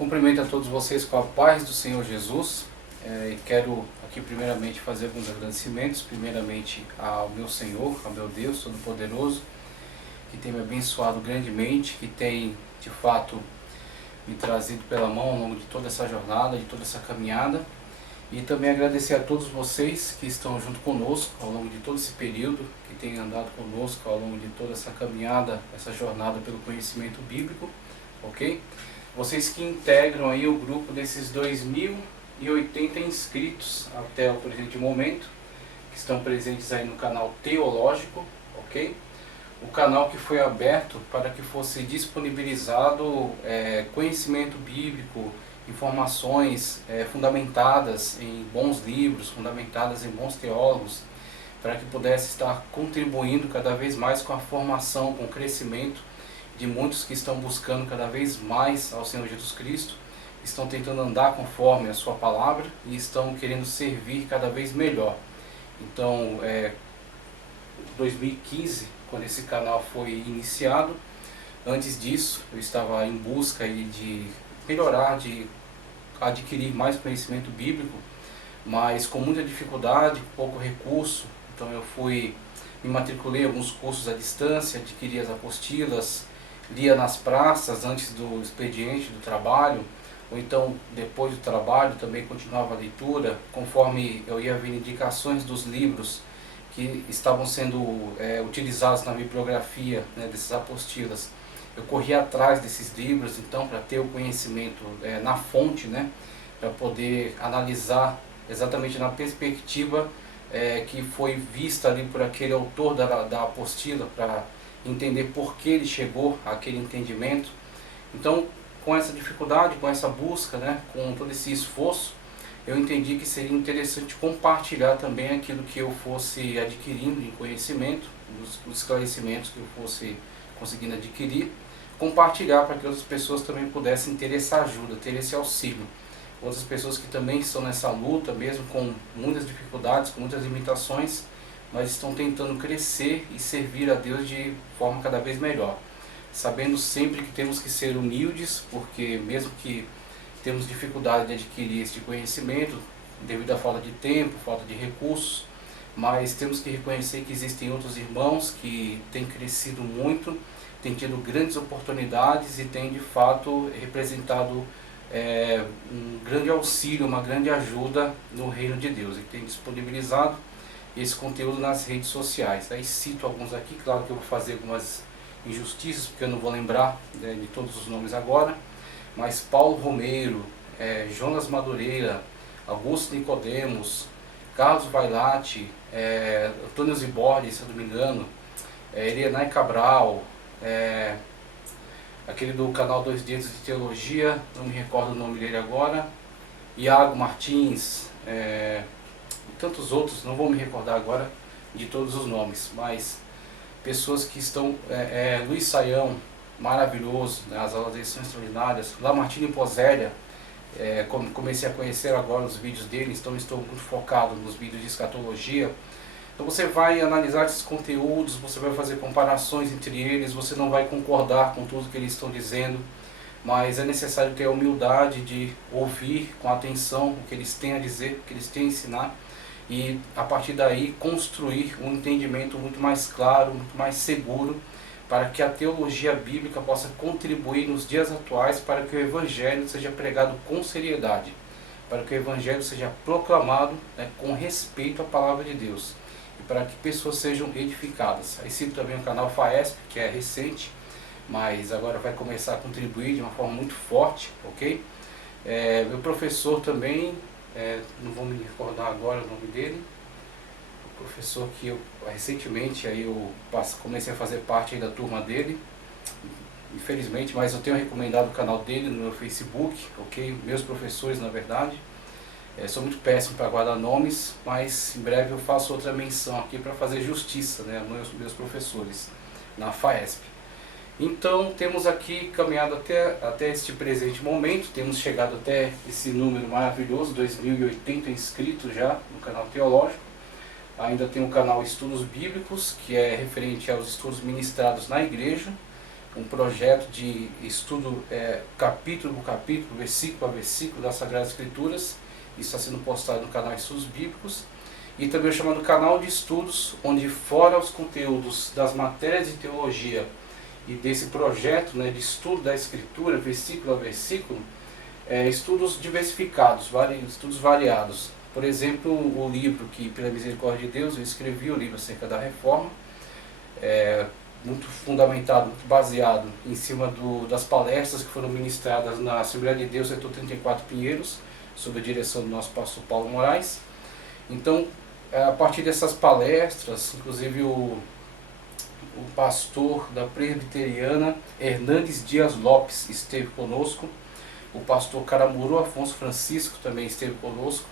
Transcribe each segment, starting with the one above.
Cumprimento a todos vocês com a paz do Senhor Jesus. E quero aqui primeiramente fazer alguns agradecimentos, primeiramente ao meu Senhor, ao meu Deus Todo-Poderoso, que tem me abençoado grandemente, que tem de fato me trazido pela mão ao longo de toda essa jornada, de toda essa caminhada. E também agradecer a todos vocês que estão junto conosco ao longo de todo esse período, que têm andado conosco ao longo de toda essa caminhada, essa jornada pelo conhecimento bíblico, ok? Vocês que integram aí o grupo desses 2.080 inscritos até o presente momento, que estão presentes aí no canal Teológico, ok? O canal que foi aberto para que fosse disponibilizado conhecimento bíblico, informações fundamentadas em bons livros, fundamentadas em bons teólogos, para que pudesse estar contribuindo cada vez mais com a formação, com o crescimento de muitos que estão buscando cada vez mais ao Senhor Jesus Cristo, estão tentando andar conforme a sua palavra e estão querendo servir cada vez melhor. Então, 2015, quando esse canal foi iniciado, antes disso eu estava em busca de melhorar, de adquirir mais conhecimento bíblico, mas com muita dificuldade, pouco recurso. Então eu me matriculei em alguns cursos à distância, adquiri as apostilas, lia nas praças antes do expediente do trabalho, ou então depois do trabalho também continuava a leitura, conforme eu ia vendo indicações dos livros que estavam sendo utilizados na bibliografia, né, dessas apostilas. Eu corri atrás desses livros, então, para ter o conhecimento na fonte, né, para poder analisar exatamente na perspectiva que foi vista ali por aquele autor da apostila, para entender por que ele chegou àquele entendimento. Então, com essa dificuldade, com essa busca, né, com todo esse esforço, eu entendi que seria interessante compartilhar também aquilo que eu fosse adquirindo em conhecimento, os esclarecimentos que eu fosse conseguindo adquirir, compartilhar para que outras pessoas também pudessem ter essa ajuda, ter esse auxílio. Outras pessoas que também estão nessa luta, mesmo com muitas dificuldades, com muitas limitações, mas estão tentando crescer e servir a Deus de forma cada vez melhor. Sabendo sempre que temos que ser humildes, porque mesmo que temos dificuldade de adquirir este conhecimento, devido à falta de tempo, falta de recursos, mas temos que reconhecer que existem outros irmãos que têm crescido muito, têm tido grandes oportunidades e têm de fato representado um grande auxílio, uma grande ajuda no reino de Deus, e têm disponibilizado esse conteúdo nas redes sociais. Aí cito alguns aqui, claro que eu vou fazer algumas injustiças, porque eu não vou lembrar de todos os nomes agora, mas Paulo Romeiro, Jonas Madureira, Augusto Nicodemos, Carlos Vailate, Antônio Zibordi, se eu não me engano, Elianai Cabral, aquele do canal 2 Dedos de Teologia, não me recordo o nome dele agora, Iago Martins, e tantos outros, não vou me recordar agora de todos os nomes, mas pessoas que estão, Luiz Saião, maravilhoso, né, as aulas dele são extraordinárias, Lamartine Pozélia, comecei a conhecer agora os vídeos dele, então estou muito focado nos vídeos de escatologia. Então você vai analisar esses conteúdos, você vai fazer comparações entre eles, você não vai concordar com tudo que eles estão dizendo, mas é necessário ter a humildade de ouvir com atenção o que eles têm a dizer, o que eles têm a ensinar, e a partir daí construir um entendimento muito mais claro, muito mais seguro, para que a teologia bíblica possa contribuir nos dias atuais para que o Evangelho seja pregado com seriedade, para que o Evangelho seja proclamado, né, com respeito à palavra de Deus, e para que pessoas sejam edificadas. Aí cito também o canal FAESP, que é recente, mas agora vai começar a contribuir de uma forma muito forte, ok? Meu professor também, não vou me recordar agora o nome dele, o professor que eu recentemente eu comecei a fazer parte aí da turma dele, infelizmente, mas eu tenho recomendado o canal dele no meu Facebook, ok? Meus professores, na verdade. Sou muito péssimo para guardar nomes, mas em breve eu faço outra menção aqui para fazer justiça, né, aos meus professores na FAESP. Então temos aqui caminhado até este presente momento, temos chegado até esse número maravilhoso, 2.080 inscritos já no canal Teológico. Ainda tem o canal Estudos Bíblicos, que é referente aos estudos ministrados na igreja. um projeto de estudo capítulo por capítulo, versículo a versículo das Sagradas Escrituras. Isso está sendo postado no canal Estudos Bíblicos. E também o chamado canal de estudos, onde fora os conteúdos das matérias de teologia e desse projeto, né, de estudo da Escritura, versículo a versículo, estudos diversificados, estudos variados. Por exemplo, o livro que, pela misericórdia de Deus, eu escrevi, o livro acerca da Reforma, muito fundamentado, muito baseado em cima das palestras que foram ministradas na Assembleia de Deus, setor 34 Pinheiros, sob a direção do nosso pastor Paulo Moraes. Então, a partir dessas palestras, inclusive o pastor da Presbiteriana, Hernandes Dias Lopes, esteve conosco. O pastor Caramuru Afonso Francisco também esteve conosco,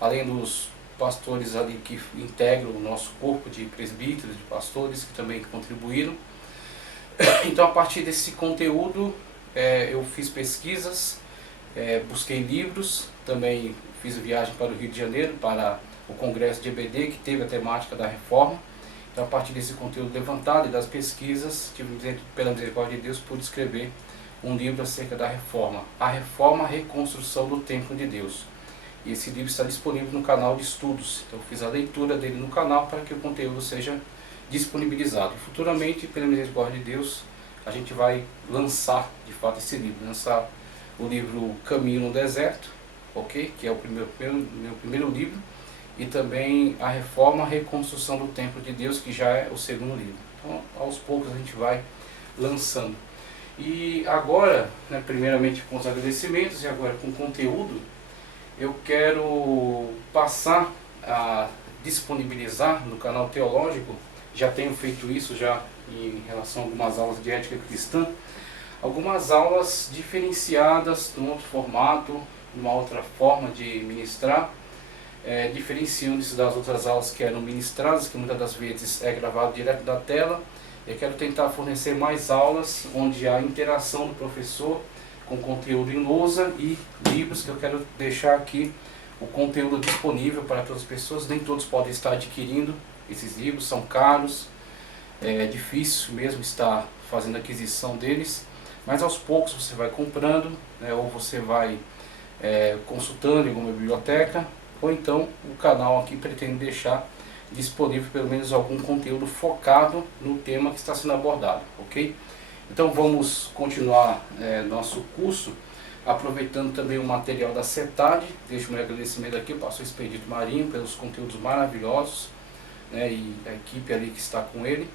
além dos pastores ali que integram o nosso corpo de presbíteros, de pastores que também contribuíram. Então, a partir desse conteúdo, eu fiz pesquisas, busquei livros, também fiz viagem para o Rio de Janeiro, para o Congresso de EBD, que teve a temática da Reforma. Então, a partir desse conteúdo levantado e das pesquisas, pela misericórdia de Deus, pude escrever um livro acerca da Reforma. A Reforma, a Reconstrução do Templo de Deus. E esse livro está disponível no canal de estudos. Então, eu fiz a leitura dele no canal para que o conteúdo seja disponibilizado. E futuramente, pela misericórdia de Deus, a gente vai lançar, de fato, esse livro. Lançar o livro Caminho no Deserto, ok? Que é o meu primeiro livro. E também a Reforma, a Reconstrução do Templo de Deus, que já é o segundo livro. Então, aos poucos a gente vai lançando. E agora, né, primeiramente com os agradecimentos e agora com o conteúdo, eu quero passar a disponibilizar no canal teológico, já tenho feito isso já em relação a algumas aulas de ética cristã, algumas aulas diferenciadas, num outro formato, numa outra forma de ministrar, diferenciando-se das outras aulas que eram ministradas, que muitas das vezes é gravado direto da tela. Eu quero tentar fornecer mais aulas onde há interação do professor com conteúdo em lousa e livros, que eu quero deixar aqui o conteúdo disponível para todas as pessoas. Nem todos podem estar adquirindo esses livros, são caros, é difícil mesmo estar fazendo aquisição deles, mas aos poucos você vai comprando, né, ou você vai consultando em alguma biblioteca, ou então o canal aqui pretende deixar disponível pelo menos algum conteúdo focado no tema que está sendo abordado, ok? Então vamos continuar nosso curso, aproveitando também o material da CETAD. Deixo meu agradecimento aqui ao pastor Expedito Marinho pelos conteúdos maravilhosos, né, e a equipe ali que está com ele.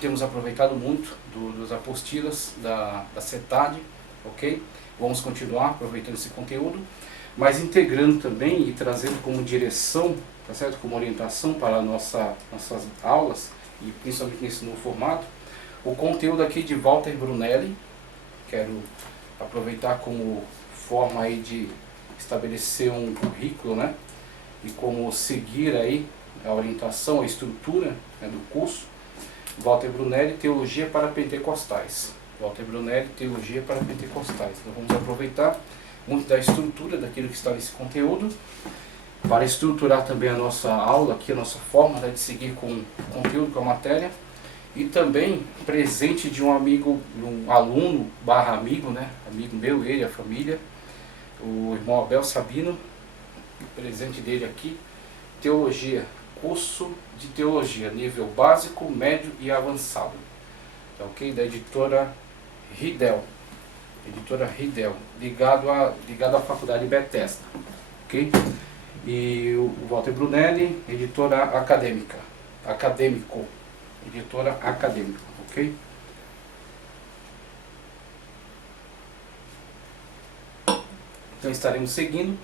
Temos aproveitado muito dos apostilas da CETAD, ok? Vamos continuar aproveitando esse conteúdo, mas integrando também e trazendo como direção, tá certo? Como orientação para nossas aulas, e principalmente nesse novo formato, o conteúdo aqui de Walter Brunelli. Quero aproveitar como forma aí de estabelecer um currículo, né? E como seguir aí a orientação, a estrutura, né, do curso. Walter Brunelli, Teologia para Pentecostais. Walter Brunelli, Teologia para Pentecostais. Então vamos aproveitar muito da estrutura daquilo que está nesse conteúdo, para estruturar também a nossa aula aqui, a nossa forma, né, de seguir com o conteúdo, com a matéria. E também presente de um amigo, um aluno barra amigo, né, amigo meu, ele, a família, o irmão Abel Sabino, presente dele aqui, Teologia, curso de Teologia, nível básico, médio e avançado, tá, ok? Da editora Ridel, ligado à faculdade Bethesda, ok? E o Walter Brunelli, editora editora acadêmico, ok? Então estaremos seguindo,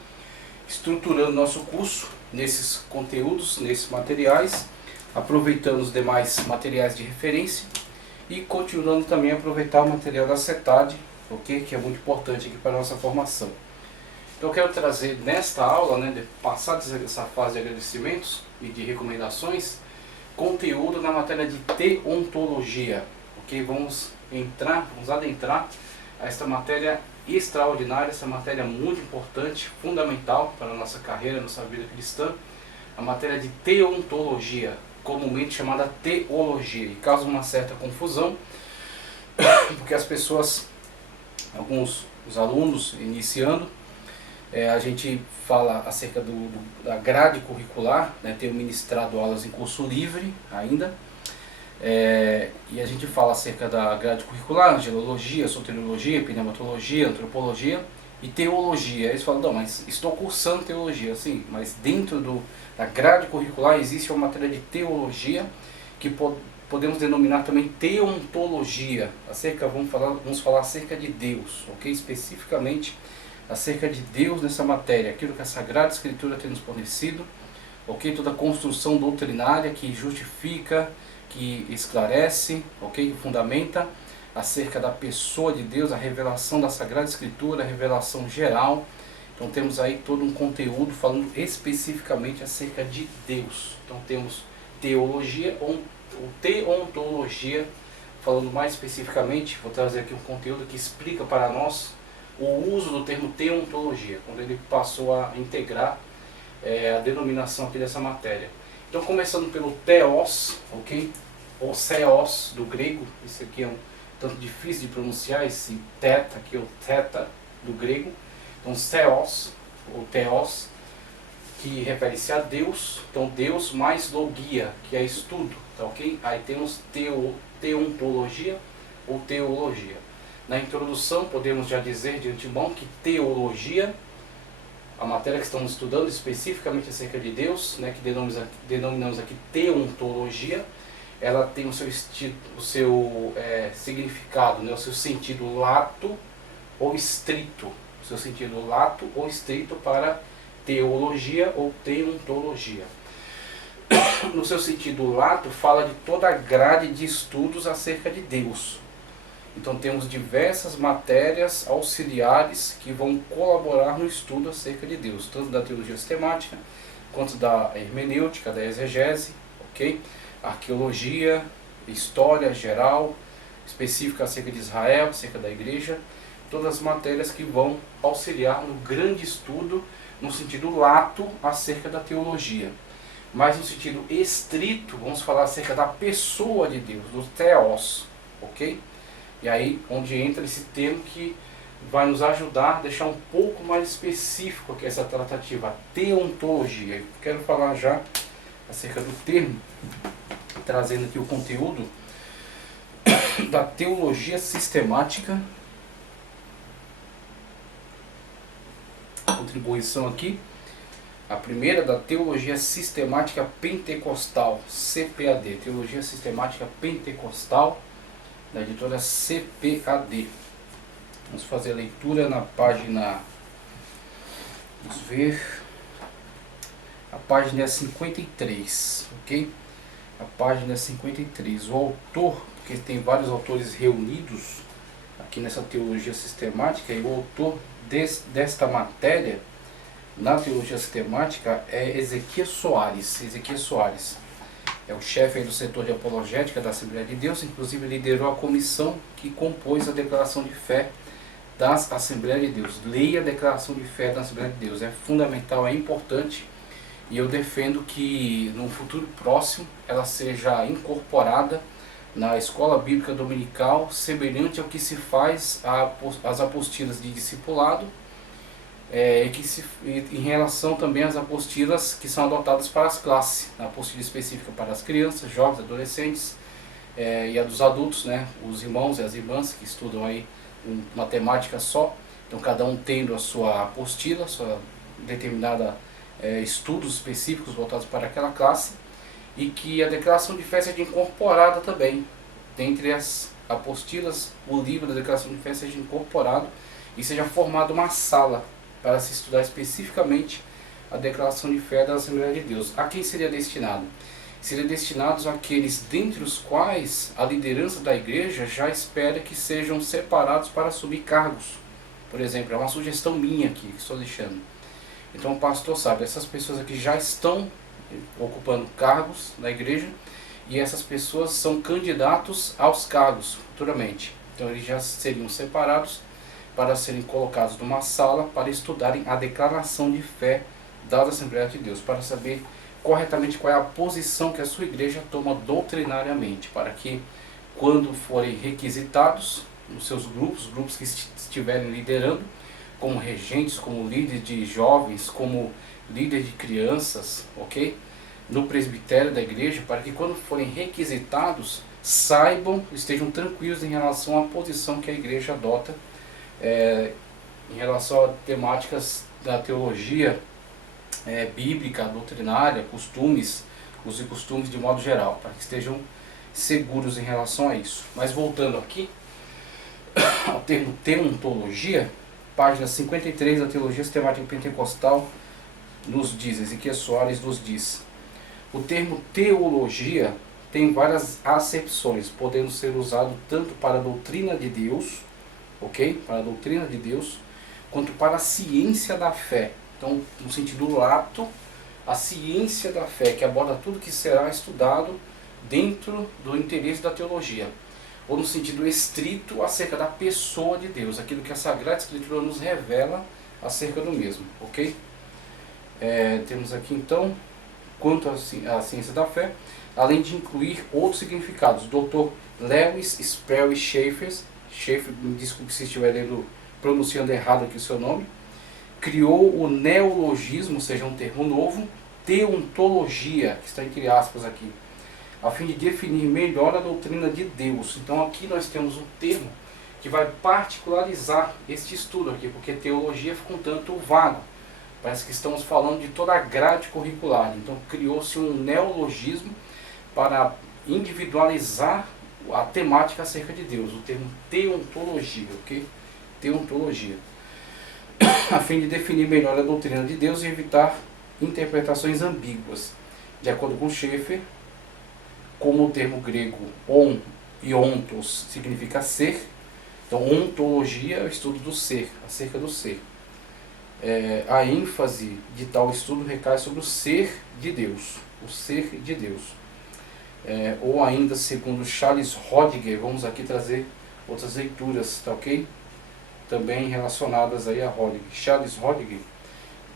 estruturando nosso curso nesses conteúdos, nesses materiais, aproveitando os demais materiais de referência e continuando também a aproveitar o material da CETAD, ok? Que é muito importante aqui para a nossa formação. Então eu quero trazer nesta aula, né, passada essa fase de agradecimentos e de recomendações, conteúdo na matéria de teontologia, ok? Vamos adentrar a esta matéria extraordinária, essa matéria muito importante, fundamental para a nossa carreira, nossa vida cristã, a matéria de teontologia, comumente chamada teologia, e causa uma certa confusão, porque as pessoas, os alunos iniciando, a gente fala acerca da grade curricular, né? Tenho ministrado aulas em curso livre ainda, e a gente fala acerca da grade curricular, angelologia, soteriologia, pneumatologia, antropologia e teologia. Eles falam, não, mas estou cursando teologia, sim, mas dentro da grade curricular existe uma matéria de teologia que podemos denominar também teontologia. Vamos falar acerca de Deus, ok? Especificamente acerca de Deus nessa matéria, aquilo que a Sagrada Escritura tem nos fornecido, ok? Toda a construção doutrinária que justifica, que esclarece, ok? Que fundamenta acerca da pessoa de Deus, a revelação da Sagrada Escritura, a revelação geral. Então temos aí todo um conteúdo falando especificamente acerca de Deus. Então temos teologia ou teontologia, falando mais especificamente, vou trazer aqui um conteúdo que explica para nós o uso do termo teontologia, quando ele passou a integrar a denominação aqui dessa matéria. Então, começando pelo theos, ok? Ou theos do grego, isso aqui é um tanto difícil de pronunciar, esse teta aqui, o theta do grego. Então, theos, ou theos, que refere-se a Deus. Então, Deus mais logia, que é estudo, tá ok? Aí temos teontologia ou teologia. Na introdução, podemos já dizer de antemão que teologia, a matéria que estamos estudando especificamente acerca de Deus, né, que denominamos aqui teontologia, ela tem o seu significado, né, o seu sentido lato ou estrito. O seu sentido lato ou estrito para teologia ou teontologia. No seu sentido lato, fala de toda a grade de estudos acerca de Deus. Então temos diversas matérias auxiliares que vão colaborar no estudo acerca de Deus, tanto da teologia sistemática, quanto da hermenêutica, da exegese, ok? Arqueologia, história geral, específica acerca de Israel, acerca da igreja, todas as matérias que vão auxiliar no grande estudo, no sentido lato, acerca da teologia. Mas no sentido estrito, vamos falar acerca da pessoa de Deus, do theos, ok? E aí, onde entra esse termo que vai nos ajudar a deixar um pouco mais específico aqui essa tratativa, a teontologia. Eu quero falar já acerca do termo, trazendo aqui o conteúdo da teologia sistemática. Contribuição aqui. A primeira da teologia sistemática pentecostal, CPAD, teologia sistemática pentecostal, da editora CPAD. Vamos fazer a leitura na página, vamos ver, a página é 53, ok? A página é 53. O autor, porque tem vários autores reunidos aqui nessa teologia sistemática, e o autor desta matéria na teologia sistemática é Ezequias Soares. Ezequias Soares é o chefe aí do setor de apologética da Assembleia de Deus, inclusive liderou a comissão que compôs a declaração de fé da Assembleia de Deus. Leia a declaração de fé da Assembleia de Deus, é fundamental, é importante, e eu defendo que no futuro próximo ela seja incorporada na escola bíblica dominical, semelhante ao que se faz às apostilas de discipulado, em relação também às apostilas que são adotadas para as classes, a apostila específica para as crianças, jovens, adolescentes, e a dos adultos, né, os irmãos e as irmãs que estudam aí uma temática só, então cada um tendo a sua apostila, sua determinada estudos específicos voltados para aquela classe, e que a declaração de fé seja incorporada também, dentre as apostilas, o livro da declaração de fé seja incorporado e seja formada uma sala para se estudar especificamente a declaração de fé da Assembleia de Deus. A quem seria destinado? Seria destinado àqueles dentre os quais a liderança da igreja já espera que sejam separados para assumir cargos. Por exemplo, é uma sugestão minha aqui, que estou deixando. Então o pastor sabe, essas pessoas aqui já estão ocupando cargos na igreja, e essas pessoas são candidatos aos cargos futuramente. Então eles já seriam separados para serem colocados numa sala para estudarem a declaração de fé das Assembleias de Deus, para saber corretamente qual é a posição que a sua igreja toma doutrinariamente, para que quando forem requisitados nos seus grupos que estiverem liderando, como regentes, como líderes de jovens, como líderes de crianças, ok? No presbitério da igreja, para que quando forem requisitados, saibam, estejam tranquilos em relação à posição que a igreja adota em relação a temáticas da teologia bíblica, doutrinária, costumes, usos e costumes de modo geral, para que estejam seguros em relação a isso. Mas voltando aqui ao termo teontologia, página 53 da Teologia Sistemática Pentecostal nos diz, Ezequiel Soares nos diz: o termo teologia tem várias acepções, podendo ser usado tanto para a doutrina de Deus, ok? Para a doutrina de Deus, quanto para a ciência da fé. Então, no sentido lato, a ciência da fé, que aborda tudo que será estudado dentro do interesse da teologia. Ou no sentido estrito, acerca da pessoa de Deus, aquilo que a Sagrada Escritura nos revela acerca do mesmo, ok? Temos aqui então, quanto à ciência da fé, além de incluir outros significados. Dr. Lewis Sperry Schaeffer, me desculpe se estiver pronunciando errado aqui o seu nome, criou o neologismo, ou seja, um termo novo, teontologia, que está entre aspas aqui, a fim de definir melhor a doutrina de Deus. Então aqui nós temos um termo que vai particularizar este estudo aqui, porque teologia fica um tanto vago. Parece que estamos falando de toda a grade curricular. Então criou-se um neologismo para individualizar a temática acerca de Deus, o termo teontologia, ok? Teontologia. A fim de definir melhor a doutrina de Deus e evitar interpretações ambíguas. De acordo com Schaeffer, como o termo grego on e ontos significa ser, então ontologia é o estudo do ser, acerca do ser. A ênfase de tal estudo recai sobre o ser de Deus, o ser de Deus. Ou ainda, segundo Charles Rodger, vamos aqui trazer outras leituras, tá ok? Também relacionadas aí a Rodger. Charles Rodger,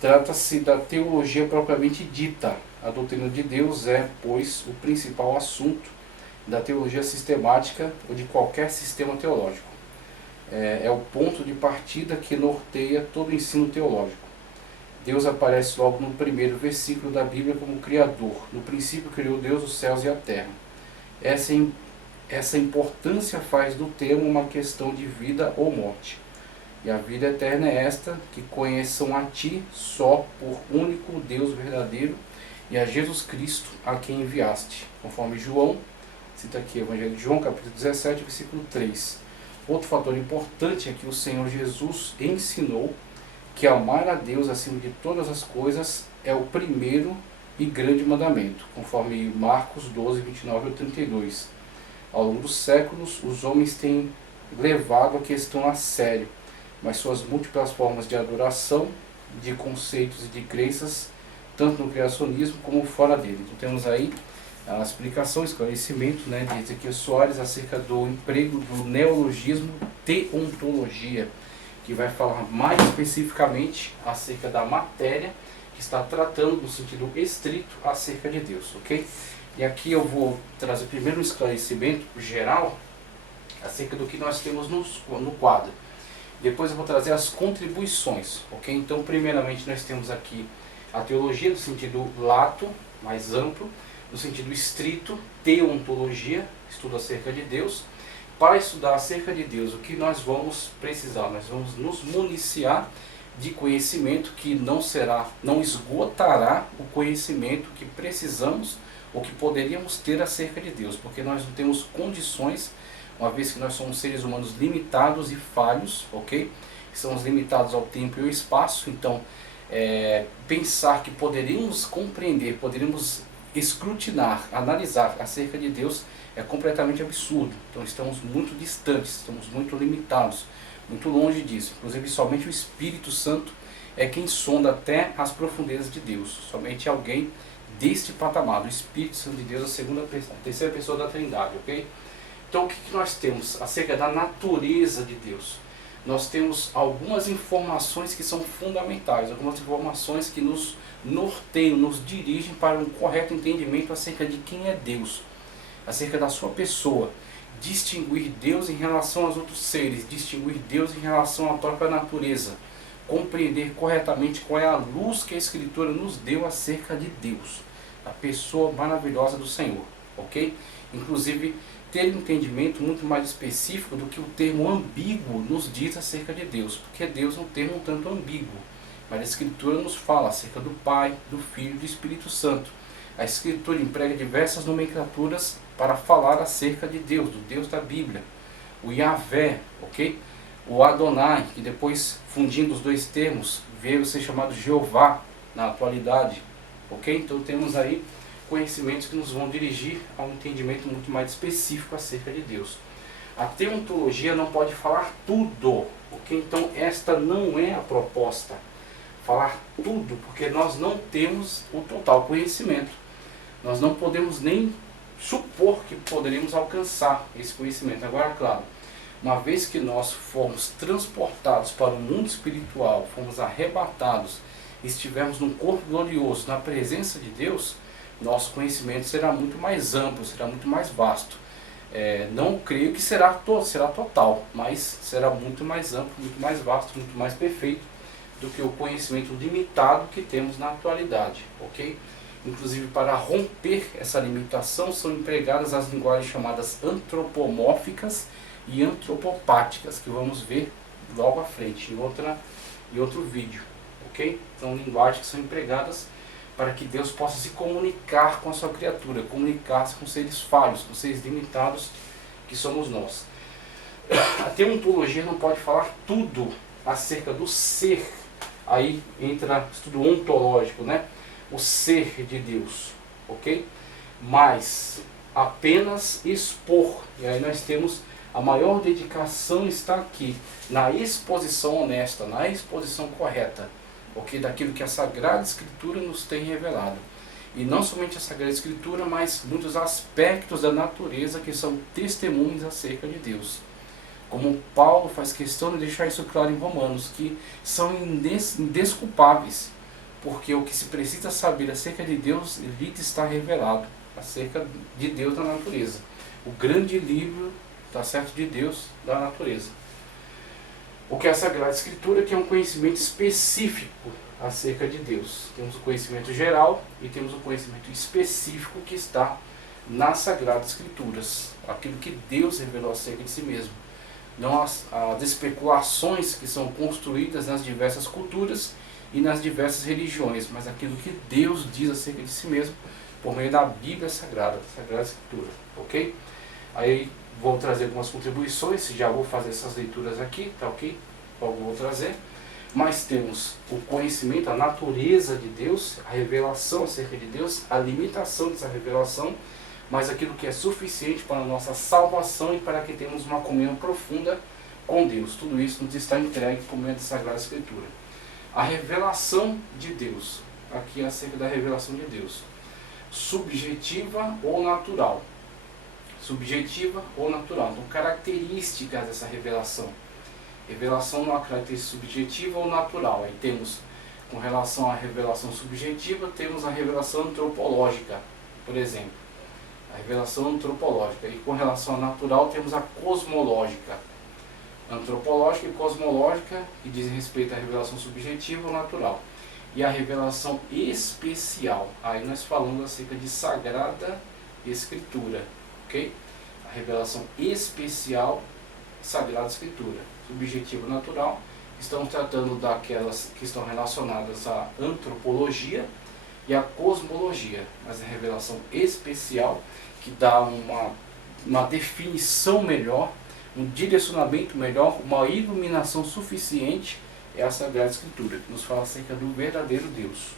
trata-se da teologia propriamente dita. A doutrina de Deus é, pois, o principal assunto da teologia sistemática ou de qualquer sistema teológico. É o ponto de partida que norteia todo o ensino teológico. Deus aparece logo no primeiro versículo da Bíblia como Criador. No princípio criou Deus os céus e a terra. Essa importância faz do termo uma questão de vida ou morte. E a vida eterna é esta, que conheçam a Ti só por único Deus verdadeiro e a Jesus Cristo a quem enviaste. Conforme João, cita aqui o Evangelho de João, capítulo 17, versículo 3. Outro fator importante é que o Senhor Jesus ensinou que amar a Deus acima de todas as coisas é o primeiro e grande mandamento, conforme Marcos 12, 29 ao 32. Ao longo dos séculos, os homens têm levado a questão a sério, mas suas múltiplas formas de adoração, de conceitos e de crenças, tanto no criacionismo como fora dele. Então temos aí a explicação, esclarecimento, de Ezequiel Soares acerca do emprego do neologismo teontologia, que vai falar mais especificamente acerca da matéria que está tratando no sentido estrito acerca de Deus, ok? E aqui eu vou trazer primeiro um esclarecimento geral acerca do que nós temos no quadro. Depois eu vou trazer as contribuições, ok? Então, primeiramente nós temos aqui a teologia no sentido lato, mais amplo, no sentido estrito, teontologia, estudo acerca de Deus. Para estudar acerca de Deus, o que nós vamos precisar? Nós vamos nos municiar de conhecimento que não esgotará o conhecimento que precisamos ou que poderíamos ter acerca de Deus, porque nós não temos condições, uma vez que nós somos seres humanos limitados e falhos, ok? Somos limitados ao tempo e ao espaço, então pensar que poderíamos compreender, poderíamos escrutinar, analisar acerca de Deus é completamente absurdo. Então estamos muito distantes, estamos muito limitados, muito longe disso. Inclusive somente o Espírito Santo é quem sonda até as profundezas de Deus. Somente alguém deste patamar, o Espírito Santo de Deus, a terceira pessoa da Trindade, ok? Então o que nós temos acerca da natureza de Deus? nós temos algumas informações que são fundamentais, algumas informações que nos norteiam, nos dirigem para um correto entendimento acerca de quem é Deus, acerca da sua pessoa, distinguir Deus em relação aos outros seres, distinguir Deus em relação à própria natureza, compreender corretamente qual é a luz que a Escritura nos deu acerca de Deus, a pessoa maravilhosa do Senhor, ok? Inclusive, ter um entendimento muito mais específico do que o termo ambíguo nos diz acerca de Deus, porque Deus é um termo um tanto ambíguo, mas a Escritura nos fala acerca do Pai, do Filho e do Espírito Santo. A Escritura emprega diversas nomenclaturas para falar acerca de Deus, do Deus da Bíblia. O Yahvé, ok? O Adonai, que depois, fundindo os dois termos, veio a ser chamado Jeová na atualidade, ok? Então temos aí conhecimentos que nos vão dirigir a um entendimento muito mais específico acerca de Deus. A teontologia não pode falar tudo, ok? Então esta não é a proposta, falar tudo, porque nós não temos o total conhecimento. Nós não podemos nem supor que poderíamos alcançar esse conhecimento. Agora, claro, uma vez que nós fomos transportados para o mundo espiritual, fomos arrebatados, estivermos num corpo glorioso, na presença de Deus, nosso conhecimento será muito mais amplo, será muito mais vasto. Não creio que será total, mas será muito mais amplo, muito mais vasto, muito mais perfeito do que o conhecimento limitado que temos na atualidade, ok? Inclusive, para romper essa limitação, são empregadas as linguagens chamadas antropomórficas e antropopáticas, que vamos ver logo à frente, em outro vídeo, ok? São linguagens que são empregadas para que Deus possa se comunicar com a sua criatura, comunicar-se com seres falhos, com seres limitados que somos nós. A teontologia não pode falar tudo acerca do ser, aí entra estudo ontológico, né? O ser de Deus, ok? Mas apenas expor, e aí nós temos a maior dedicação está aqui, na exposição honesta, na exposição correta, ok? Daquilo que a Sagrada Escritura nos tem revelado. E não somente a Sagrada Escritura, mas muitos aspectos da natureza que são testemunhos acerca de Deus. Como Paulo faz questão de deixar isso claro em Romanos, que são indesculpáveis, porque o que se precisa saber acerca de Deus lhe está revelado, acerca de Deus da natureza. O grande livro, tá certo, de Deus da natureza. O que é a Sagrada Escritura, que é um conhecimento específico acerca de Deus. Temos o conhecimento geral e temos o conhecimento específico que está nas Sagradas Escrituras, aquilo que Deus revelou acerca de si mesmo. Não as especulações que são construídas nas diversas culturas e nas diversas religiões, mas aquilo que Deus diz acerca de si mesmo por meio da Bíblia Sagrada, Sagrada Escritura, ok? Aí vou trazer algumas contribuições, já vou fazer essas leituras aqui, tá ok? Logo vou trazer. Mas temos o conhecimento, a natureza de Deus, a revelação acerca de Deus, a limitação dessa revelação, mas aquilo que é suficiente para a nossa salvação e para que tenhamos uma comunhão profunda com Deus. Tudo isso nos está entregue por meio da Sagrada Escritura. A revelação de Deus, aqui é acerca da revelação de Deus, subjetiva ou natural. Subjetiva ou natural. Então, características dessa revelação. Revelação não é uma característica subjetiva ou natural. Aí temos, com relação à revelação subjetiva, temos a revelação antropológica, por exemplo. A revelação antropológica. E com relação à natural, temos a cosmológica. Antropológica e cosmológica, que dizem respeito à revelação subjetiva ou natural. E a revelação especial. Aí nós falamos acerca de Sagrada Escritura. Ok? A revelação especial, Sagrada Escritura. Subjetiva e natural. Estamos tratando daquelas que estão relacionadas à antropologia e à cosmologia. Mas a revelação especial, que dá uma definição melhor, um direcionamento melhor, uma iluminação suficiente, é a Sagrada Escritura, que nos fala acerca do verdadeiro Deus.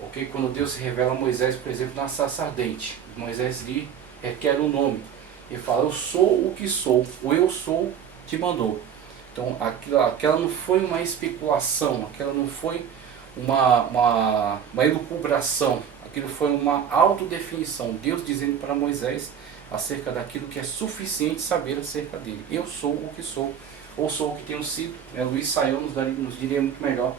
Ok? Quando Deus se revela a Moisés, por exemplo, na sarça ardente, Moisés lhe requer um nome. Ele fala, eu sou o que sou, o eu sou te mandou. Então, aquela não foi uma especulação, aquela não foi uma elucubração, aquilo foi uma autodefinição. Deus dizendo para Moisés acerca daquilo que é suficiente saber acerca dele. Eu sou o que sou, ou sou o que tenho sido. Luiz Saião nos diria muito melhor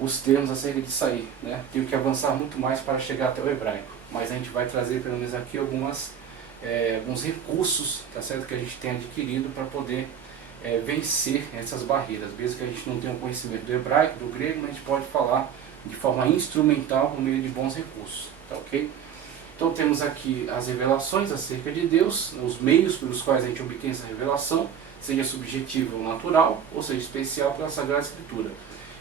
os termos acerca de sair, né? Tenho que avançar muito mais para chegar até o hebraico, mas a gente vai trazer pelo menos aqui alguns recursos, tá certo, que a gente tem adquirido para poder vencer essas barreiras, mesmo que a gente não tenha um conhecimento do hebraico, do grego, mas a gente pode falar de forma instrumental por meio de bons recursos, tá ok? Então temos aqui as revelações acerca de Deus, os meios pelos quais a gente obtém essa revelação, seja subjetiva ou natural, ou seja, especial pela Sagrada Escritura.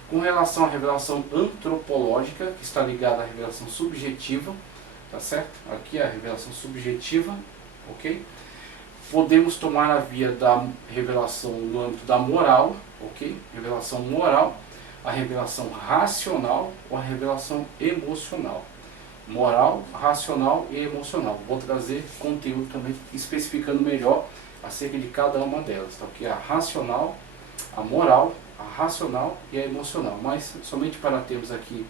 Com relação à revelação antropológica, que está ligada à revelação subjetiva, tá certo? Aqui é a revelação subjetiva, ok? Podemos tomar a via da revelação no âmbito da moral, ok? Revelação moral, a revelação racional ou a revelação emocional. Moral, racional e emocional. Vou trazer conteúdo também especificando melhor acerca de cada uma delas, tá? Ok? A racional, a moral, a racional e a emocional. Mas somente para termos aqui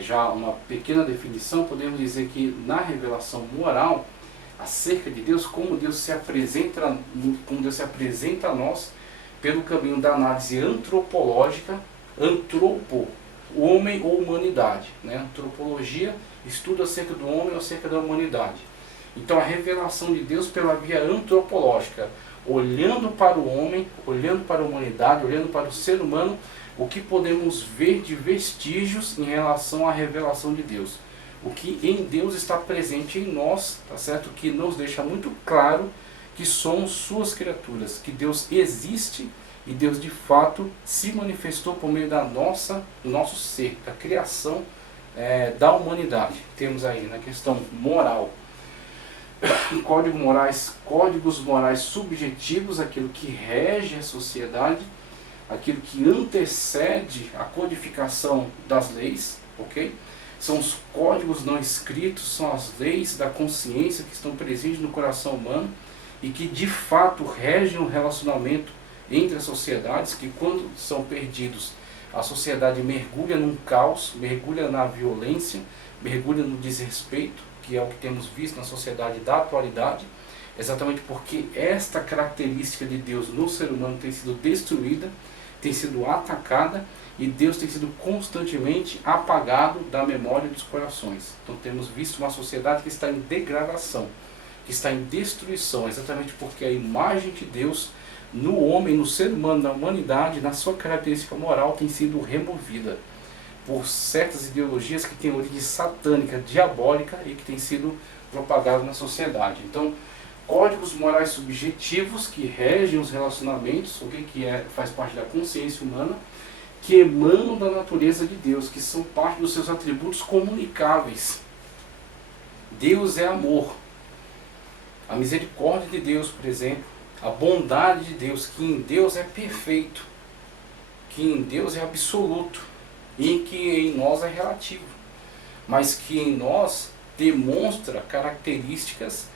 já uma pequena definição, podemos dizer que na revelação moral acerca de Deus, como Deus se apresenta a nós pelo caminho da análise antropológica, antropo, homem ou humanidade, né? Antropologia, estudo acerca do homem ou acerca da humanidade. Então a revelação de Deus pela via antropológica, olhando para o homem, olhando para a humanidade, olhando para o ser humano, o que podemos ver de vestígios em relação à revelação de Deus. O que em Deus está presente em nós, tá certo? Que nos deixa muito claro que somos suas criaturas, que Deus existe e Deus de fato se manifestou por meio do nosso ser, da criação da humanidade. Temos aí na questão moral, códigos morais subjetivos, aquilo que rege a sociedade, aquilo que antecede a codificação das leis, ok? São os códigos não escritos, são as leis da consciência que estão presentes no coração humano e que de fato regem o relacionamento entre as sociedades, que quando são perdidos, a sociedade mergulha num caos, mergulha na violência, mergulha no desrespeito, que é o que temos visto na sociedade da atualidade, exatamente porque esta característica de Deus no ser humano tem sido destruída, tem sido atacada, e Deus tem sido constantemente apagado da memória dos corações. Então temos visto uma sociedade que está em degradação, que está em destruição, exatamente porque a imagem de Deus no homem, no ser humano, na humanidade, na sua característica moral, tem sido removida por certas ideologias que têm origem satânica, diabólica e que têm sido propagadas na sociedade. Então, códigos morais subjetivos que regem os relacionamentos, o que faz parte da consciência humana, que emanam da natureza de Deus, que são parte dos seus atributos comunicáveis. Deus é amor. A misericórdia de Deus, por exemplo, a bondade de Deus, que em Deus é perfeito, que em Deus é absoluto, e que em nós é relativo, mas que em nós demonstra características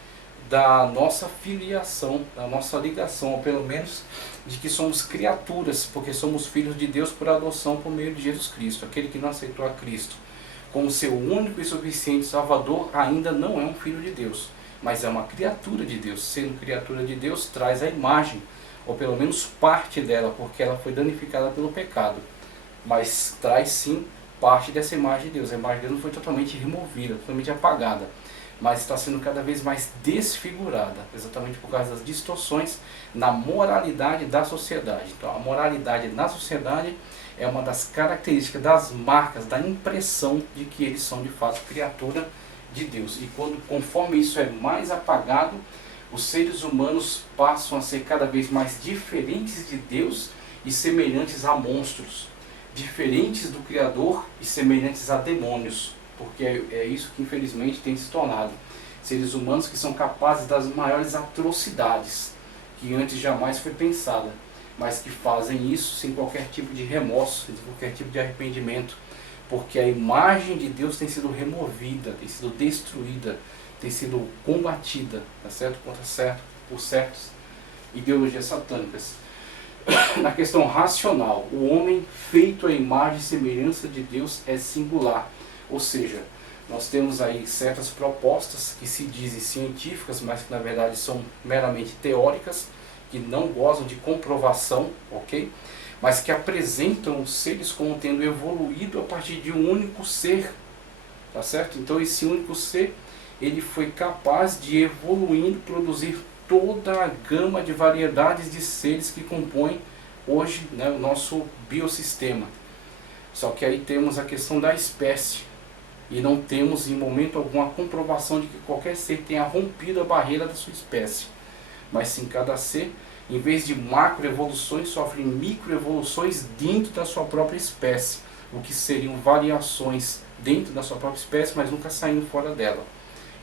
da nossa filiação, da nossa ligação, ou pelo menos de que somos criaturas, porque somos filhos de Deus por adoção por meio de Jesus Cristo. Aquele que não aceitou a Cristo como seu único e suficiente Salvador ainda não é um filho de Deus, mas é uma criatura de Deus. Sendo criatura de Deus, traz a imagem, ou pelo menos parte dela, porque ela foi danificada pelo pecado, mas traz sim parte dessa imagem de Deus. A imagem de Deus não foi totalmente removida, totalmente apagada, mas está sendo cada vez mais desfigurada, exatamente por causa das distorções na moralidade da sociedade. Então a moralidade na sociedade é uma das características, das marcas, da impressão de que eles são de fato criatura de Deus. E conforme isso é mais apagado, os seres humanos passam a ser cada vez mais diferentes de Deus e semelhantes a monstros, diferentes do Criador e semelhantes a demônios, porque é isso que infelizmente tem se tornado. Seres humanos que são capazes das maiores atrocidades, que antes jamais foi pensada, mas que fazem isso sem qualquer tipo de remorso, sem qualquer tipo de arrependimento, porque a imagem de Deus tem sido removida, tem sido destruída, tem sido combatida, tá certo? Por certas ideologias satânicas. Na questão racional, o homem feito à imagem e semelhança de Deus é singular, ou seja, nós temos aí certas propostas que se dizem científicas, mas que na verdade são meramente teóricas, que não gozam de comprovação, ok? Mas que apresentam os seres como tendo evoluído a partir de um único ser, tá certo? Então esse único ser, ele foi capaz de evoluindo, produzir toda a gama de variedades de seres que compõem hoje, né, o nosso biossistema. Só que aí temos a questão da espécie, e não temos em momento algum a comprovação de que qualquer ser tenha rompido a barreira da sua espécie. Mas sim, cada ser, em vez de macroevoluções, sofre microevoluções dentro da sua própria espécie, o que seriam variações dentro da sua própria espécie, mas nunca saindo fora dela,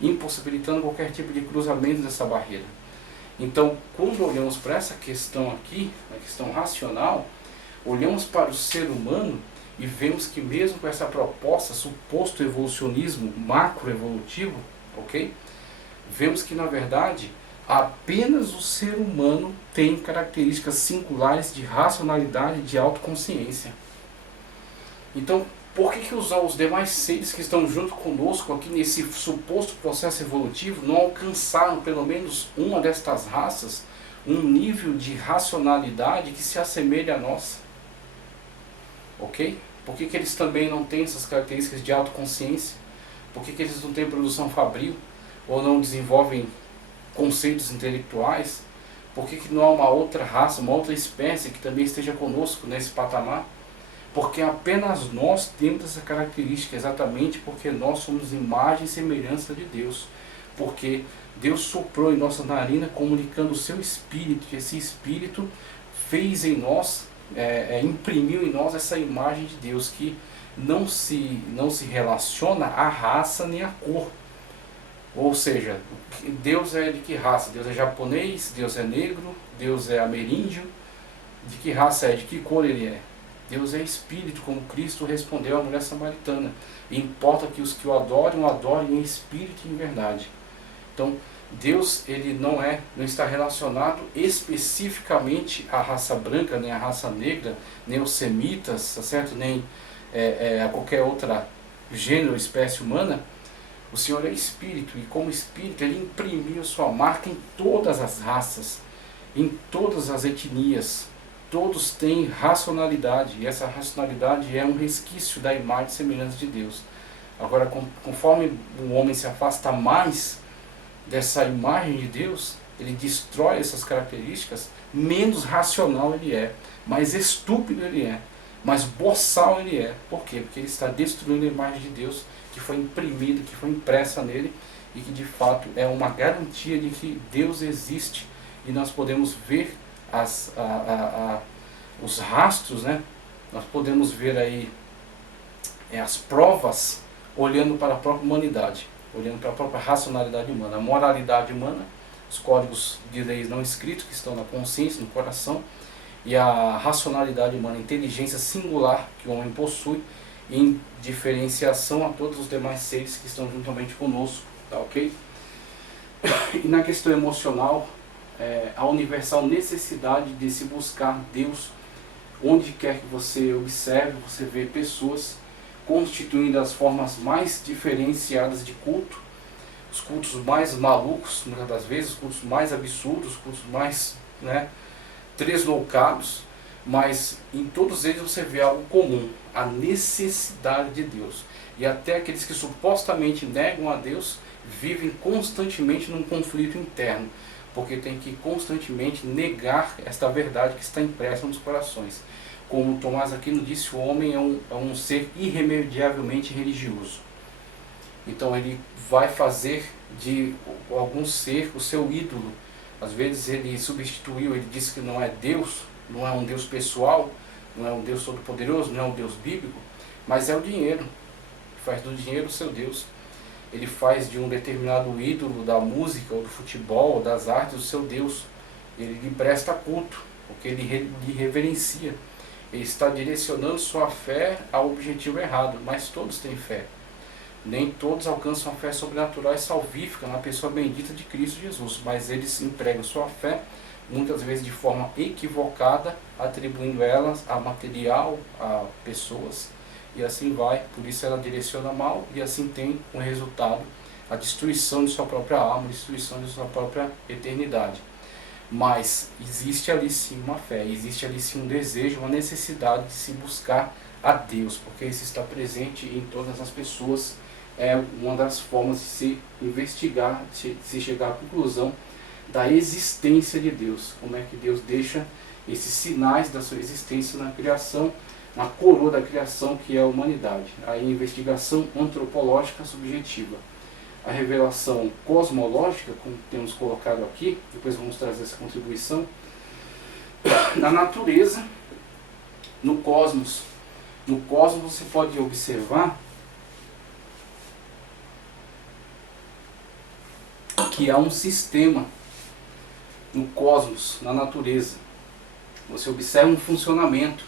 impossibilitando qualquer tipo de cruzamento dessa barreira. Então, quando olhamos para essa questão aqui, a questão racional, olhamos para o ser humano e vemos que mesmo com essa proposta, suposto evolucionismo macroevolutivo, ok? Vemos que na verdade apenas o ser humano tem características singulares de racionalidade e de autoconsciência. Então, por que os demais seres que estão junto conosco aqui nesse suposto processo evolutivo não alcançaram pelo menos uma destas raças um nível de racionalidade que se assemelhe à nossa? Ok? Por que eles também não têm essas características de autoconsciência? Por que eles não têm produção fabril? Ou não desenvolvem conceitos intelectuais? Por que não há uma outra raça, uma outra espécie que também esteja conosco nesse patamar? Porque apenas nós temos essa característica, exatamente porque nós somos imagem e semelhança de Deus. Porque Deus soprou em nossa narina, comunicando o seu Espírito, e esse Espírito fez em nós, imprimiu em nós essa imagem de Deus, que não se relaciona à raça nem à cor. Ou seja, Deus é de que raça? Deus é japonês, Deus é negro, Deus é ameríndio. De que raça é? De que cor ele é? Deus é espírito, como Cristo respondeu à mulher samaritana. E importa que os que o adorem em espírito e em verdade. Então, Deus ele não está relacionado especificamente à raça branca, nem à raça negra, nem aos semitas, tá certo? Nem a qualquer outra gênero, espécie humana. O Senhor é espírito, e como espírito ele imprimiu sua marca em todas as raças, em todas as etnias. Todos têm racionalidade, e essa racionalidade é um resquício da imagem e semelhança de Deus. Agora, conforme o homem se afasta mais dessa imagem de Deus, ele destrói essas características, menos racional ele é, mais estúpido ele é, mais boçal ele é. Por quê? Porque ele está destruindo a imagem de Deus que foi imprimida, que foi impressa nele, e que de fato é uma garantia de que Deus existe, e nós podemos ver os rastros, né? Nós podemos ver aí as provas olhando para a própria humanidade, olhando para a própria racionalidade humana, a moralidade humana, os códigos de leis não escritos que estão na consciência, no coração, e a racionalidade humana, a inteligência singular que o homem possui em diferenciação a todos os demais seres que estão juntamente conosco, tá ok? E na questão emocional, a universal necessidade de se buscar Deus, onde quer que você observe, você vê pessoas constituindo as formas mais diferenciadas de culto, os cultos mais malucos, muitas das vezes, os cultos mais absurdos, os cultos mais tresloucados, mas em todos eles você vê algo comum, a necessidade de Deus. E até aqueles que supostamente negam a Deus vivem constantemente num conflito interno, porque tem que constantemente negar esta verdade que está impressa nos corações. Como Tomás Aquino disse, o homem é um ser irremediavelmente religioso. Então ele vai fazer de algum ser o seu ídolo. Às vezes ele substituiu, ele disse que não é Deus, não é um Deus pessoal, não é um Deus todo-poderoso, não é um Deus bíblico, mas é o dinheiro. Faz do dinheiro o seu Deus. Ele faz de um determinado ídolo da música, ou do futebol, ou das artes, o seu Deus. Ele lhe presta culto, porque ele lhe reverencia. Ele está direcionando sua fé ao objetivo errado, mas todos têm fé. Nem todos alcançam a fé sobrenatural e salvífica na pessoa bendita de Cristo Jesus, mas eles empregam sua fé, muitas vezes de forma equivocada, atribuindo elas a material, a pessoas, e assim vai. Por isso ela direciona mal, e assim tem um resultado, a destruição de sua própria alma, a destruição de sua própria eternidade. Mas existe ali sim uma fé, existe ali sim um desejo, uma necessidade de se buscar a Deus, porque isso está presente em todas as pessoas. É uma das formas de se investigar, de se chegar à conclusão da existência de Deus. Como é que Deus deixa esses sinais da sua existência na criação, na coroa da criação, que é a humanidade. A investigação antropológica subjetiva. A revelação cosmológica, como temos colocado aqui, depois vamos trazer essa contribuição, na natureza, no cosmos. No cosmos você pode observar que há um sistema no cosmos, na natureza. Você observa um funcionamento,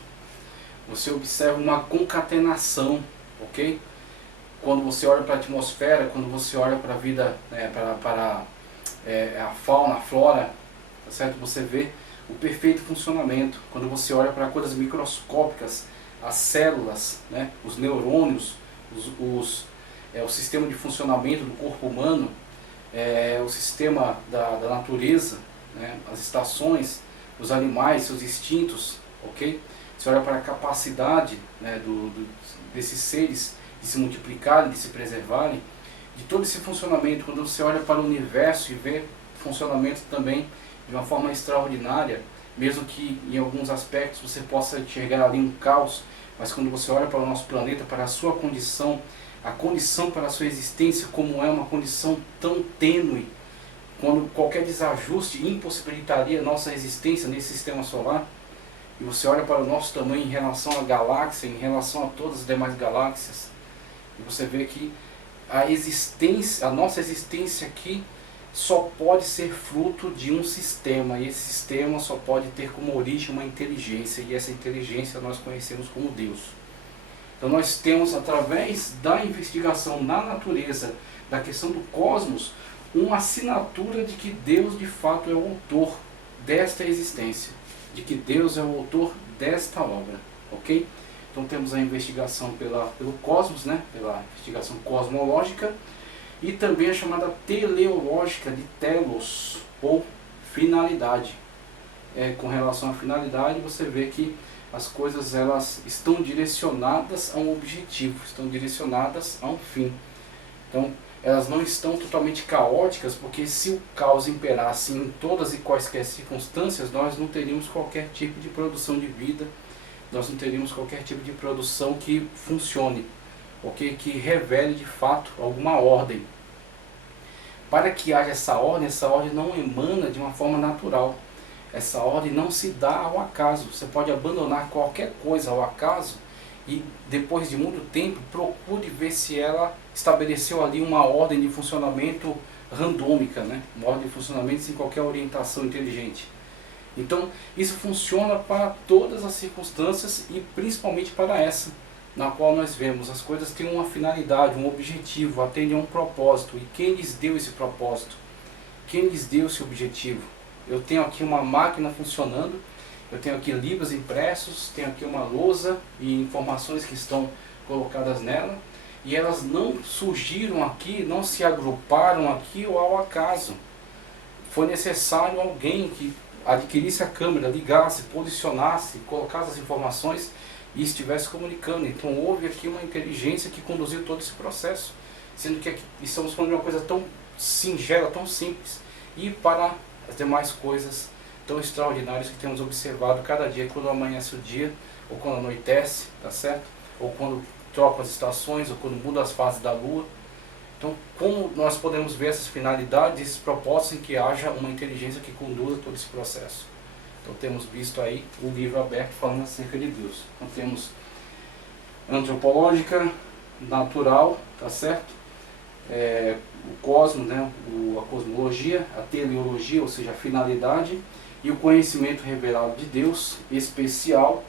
você observa uma concatenação, ok? Quando você olha para a atmosfera, quando você olha para a vida, para a fauna, a flora, tá certo? Você vê o perfeito funcionamento. Quando você olha para coisas microscópicas, as células, né? Os neurônios, o sistema de funcionamento do corpo humano, o sistema da natureza, né? As estações, os animais, seus instintos, ok? Você olha para a capacidade, né, desses seres de se multiplicarem, de se preservarem, de todo esse funcionamento. Quando você olha para o universo e vê funcionamento também de uma forma extraordinária, mesmo que em alguns aspectos você possa enxergar ali um caos, mas quando você olha para o nosso planeta, para a sua condição, a condição para a sua existência, como é uma condição tão tênue, quando qualquer desajuste impossibilitaria a nossa existência nesse sistema solar, e você olha para o nosso tamanho em relação à galáxia, em relação a todas as demais galáxias, e você vê que a nossa existência aqui só pode ser fruto de um sistema, e esse sistema só pode ter como origem uma inteligência, e essa inteligência nós conhecemos como Deus. Então nós temos, através da investigação na natureza, da questão do cosmos, uma assinatura de que Deus de fato é o autor desta existência, de que Deus é o autor desta obra, ok? Então temos a investigação pelo cosmos, né? Pela investigação cosmológica, e também a chamada teleológica, de telos, ou finalidade. Com relação à finalidade, você vê que as coisas elas estão direcionadas a um objetivo, estão direcionadas a um fim. Então elas não estão totalmente caóticas, porque se o caos imperasse em todas e quaisquer circunstâncias, nós não teríamos qualquer tipo de produção de vida, nós não teríamos qualquer tipo de produção que funcione, okay? Que revele de fato alguma ordem. Para que haja essa ordem não emana de uma forma natural. Essa ordem não se dá ao acaso. Você pode abandonar qualquer coisa ao acaso e depois de muito tempo procure ver se ela estabeleceu ali uma ordem de funcionamento randômica, né? Uma ordem de funcionamento sem qualquer orientação inteligente. Então isso funciona para todas as circunstâncias e principalmente para essa, na qual nós vemos as coisas têm uma finalidade, um objetivo, atendem a um propósito. E quem lhes deu esse propósito? Quem lhes deu esse objetivo? Eu tenho aqui uma máquina funcionando, eu tenho aqui livros impressos, tenho aqui uma lousa e informações que estão colocadas nela, e elas não surgiram aqui, não se agruparam aqui ou ao acaso. Foi necessário alguém que adquirisse a câmera, ligasse, posicionasse, colocasse as informações e estivesse comunicando. Então houve aqui uma inteligência que conduziu todo esse processo, sendo que aqui estamos falando de uma coisa tão singela, tão simples, e para as demais coisas tão extraordinárias que temos observado cada dia, quando amanhece o dia, ou quando anoitece, tá certo? Ou quando trocam as estações, ou quando muda as fases da lua. Então, como nós podemos ver essas finalidades, esses propósitos em que haja uma inteligência que conduza todo esse processo? Então temos visto aí o livro aberto falando acerca de Deus. Então temos antropológica, natural, tá certo? O cosmos, né? A cosmologia, a teleologia, ou seja, a finalidade, e o conhecimento revelado de Deus, especial,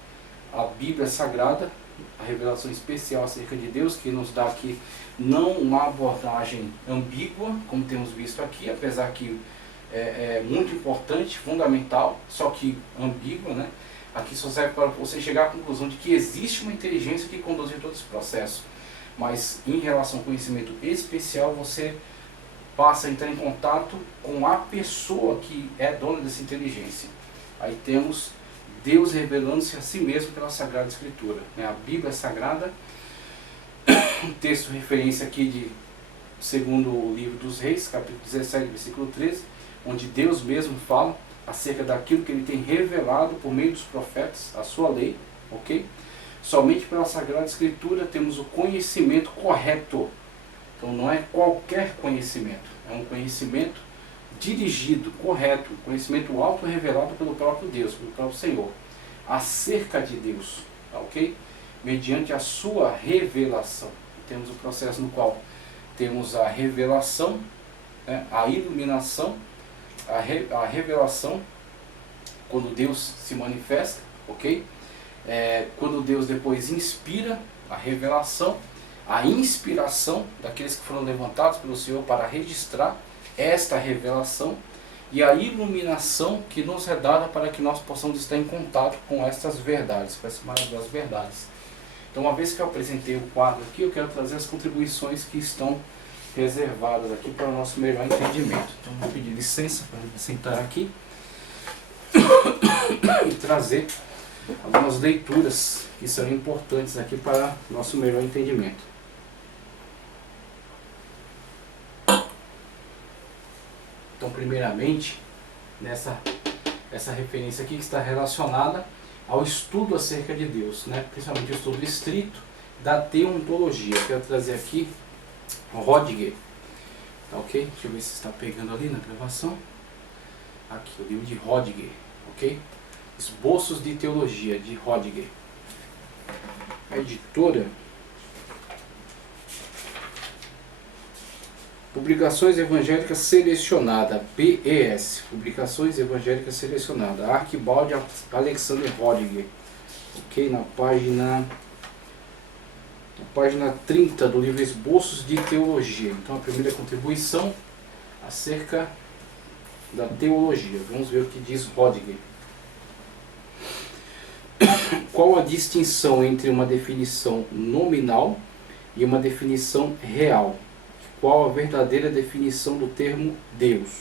a Bíblia Sagrada, a revelação especial acerca de Deus, que nos dá aqui não uma abordagem ambígua, como temos visto aqui, apesar que é muito importante, fundamental, só que ambígua, né? Aqui só serve para você chegar à conclusão de que existe uma inteligência que conduziu todo esse processo. Mas em relação ao conhecimento especial, você passa a entrar em contato com a pessoa que é dona dessa inteligência. Aí temos Deus revelando-se a si mesmo pela Sagrada Escritura, né? A Bíblia Sagrada, um texto de referência aqui de segundo o livro dos Reis, capítulo 17, versículo 13, onde Deus mesmo fala acerca daquilo que Ele tem revelado por meio dos profetas, a sua lei, ok? Somente pela Sagrada Escritura temos o conhecimento correto. Então não é qualquer conhecimento, é um conhecimento dirigido, correto, conhecimento auto-revelado pelo próprio Deus, pelo próprio Senhor, acerca de Deus, ok? Mediante a sua revelação. Temos o processo no qual temos a revelação, né, a iluminação, a revelação, quando Deus se manifesta, ok? Quando Deus depois inspira, a revelação, a inspiração daqueles que foram levantados pelo Senhor para registrar esta revelação e a iluminação que nos é dada para que nós possamos estar em contato com estas verdades, com essas maravilhosas verdades. Então, uma vez que eu apresentei o quadro aqui, eu quero trazer as contribuições que estão reservadas aqui para o nosso melhor entendimento. Então, vou pedir licença para me sentar aqui e trazer algumas leituras que são importantes aqui para o nosso melhor entendimento. Então, primeiramente, essa referência aqui que está relacionada ao estudo acerca de Deus, né? Principalmente o estudo estrito da teontologia. Eu quero trazer aqui Rodiger, tá ok? Deixa eu ver se está pegando ali na gravação. Aqui, o livro de Rodiger, ok? Esboços de Teologia, de Rodiger. A editora Publicações Evangélicas Selecionada, PES, Publicações Evangélicas Selecionada, Arquibaldi Alexander Rodiger, ok? Na página 30 do livro Esboços de Teologia. Então, a primeira contribuição acerca da teologia. Vamos ver o que diz Rodiger. Qual a distinção entre uma definição nominal e uma definição real? Qual a verdadeira definição do termo Deus?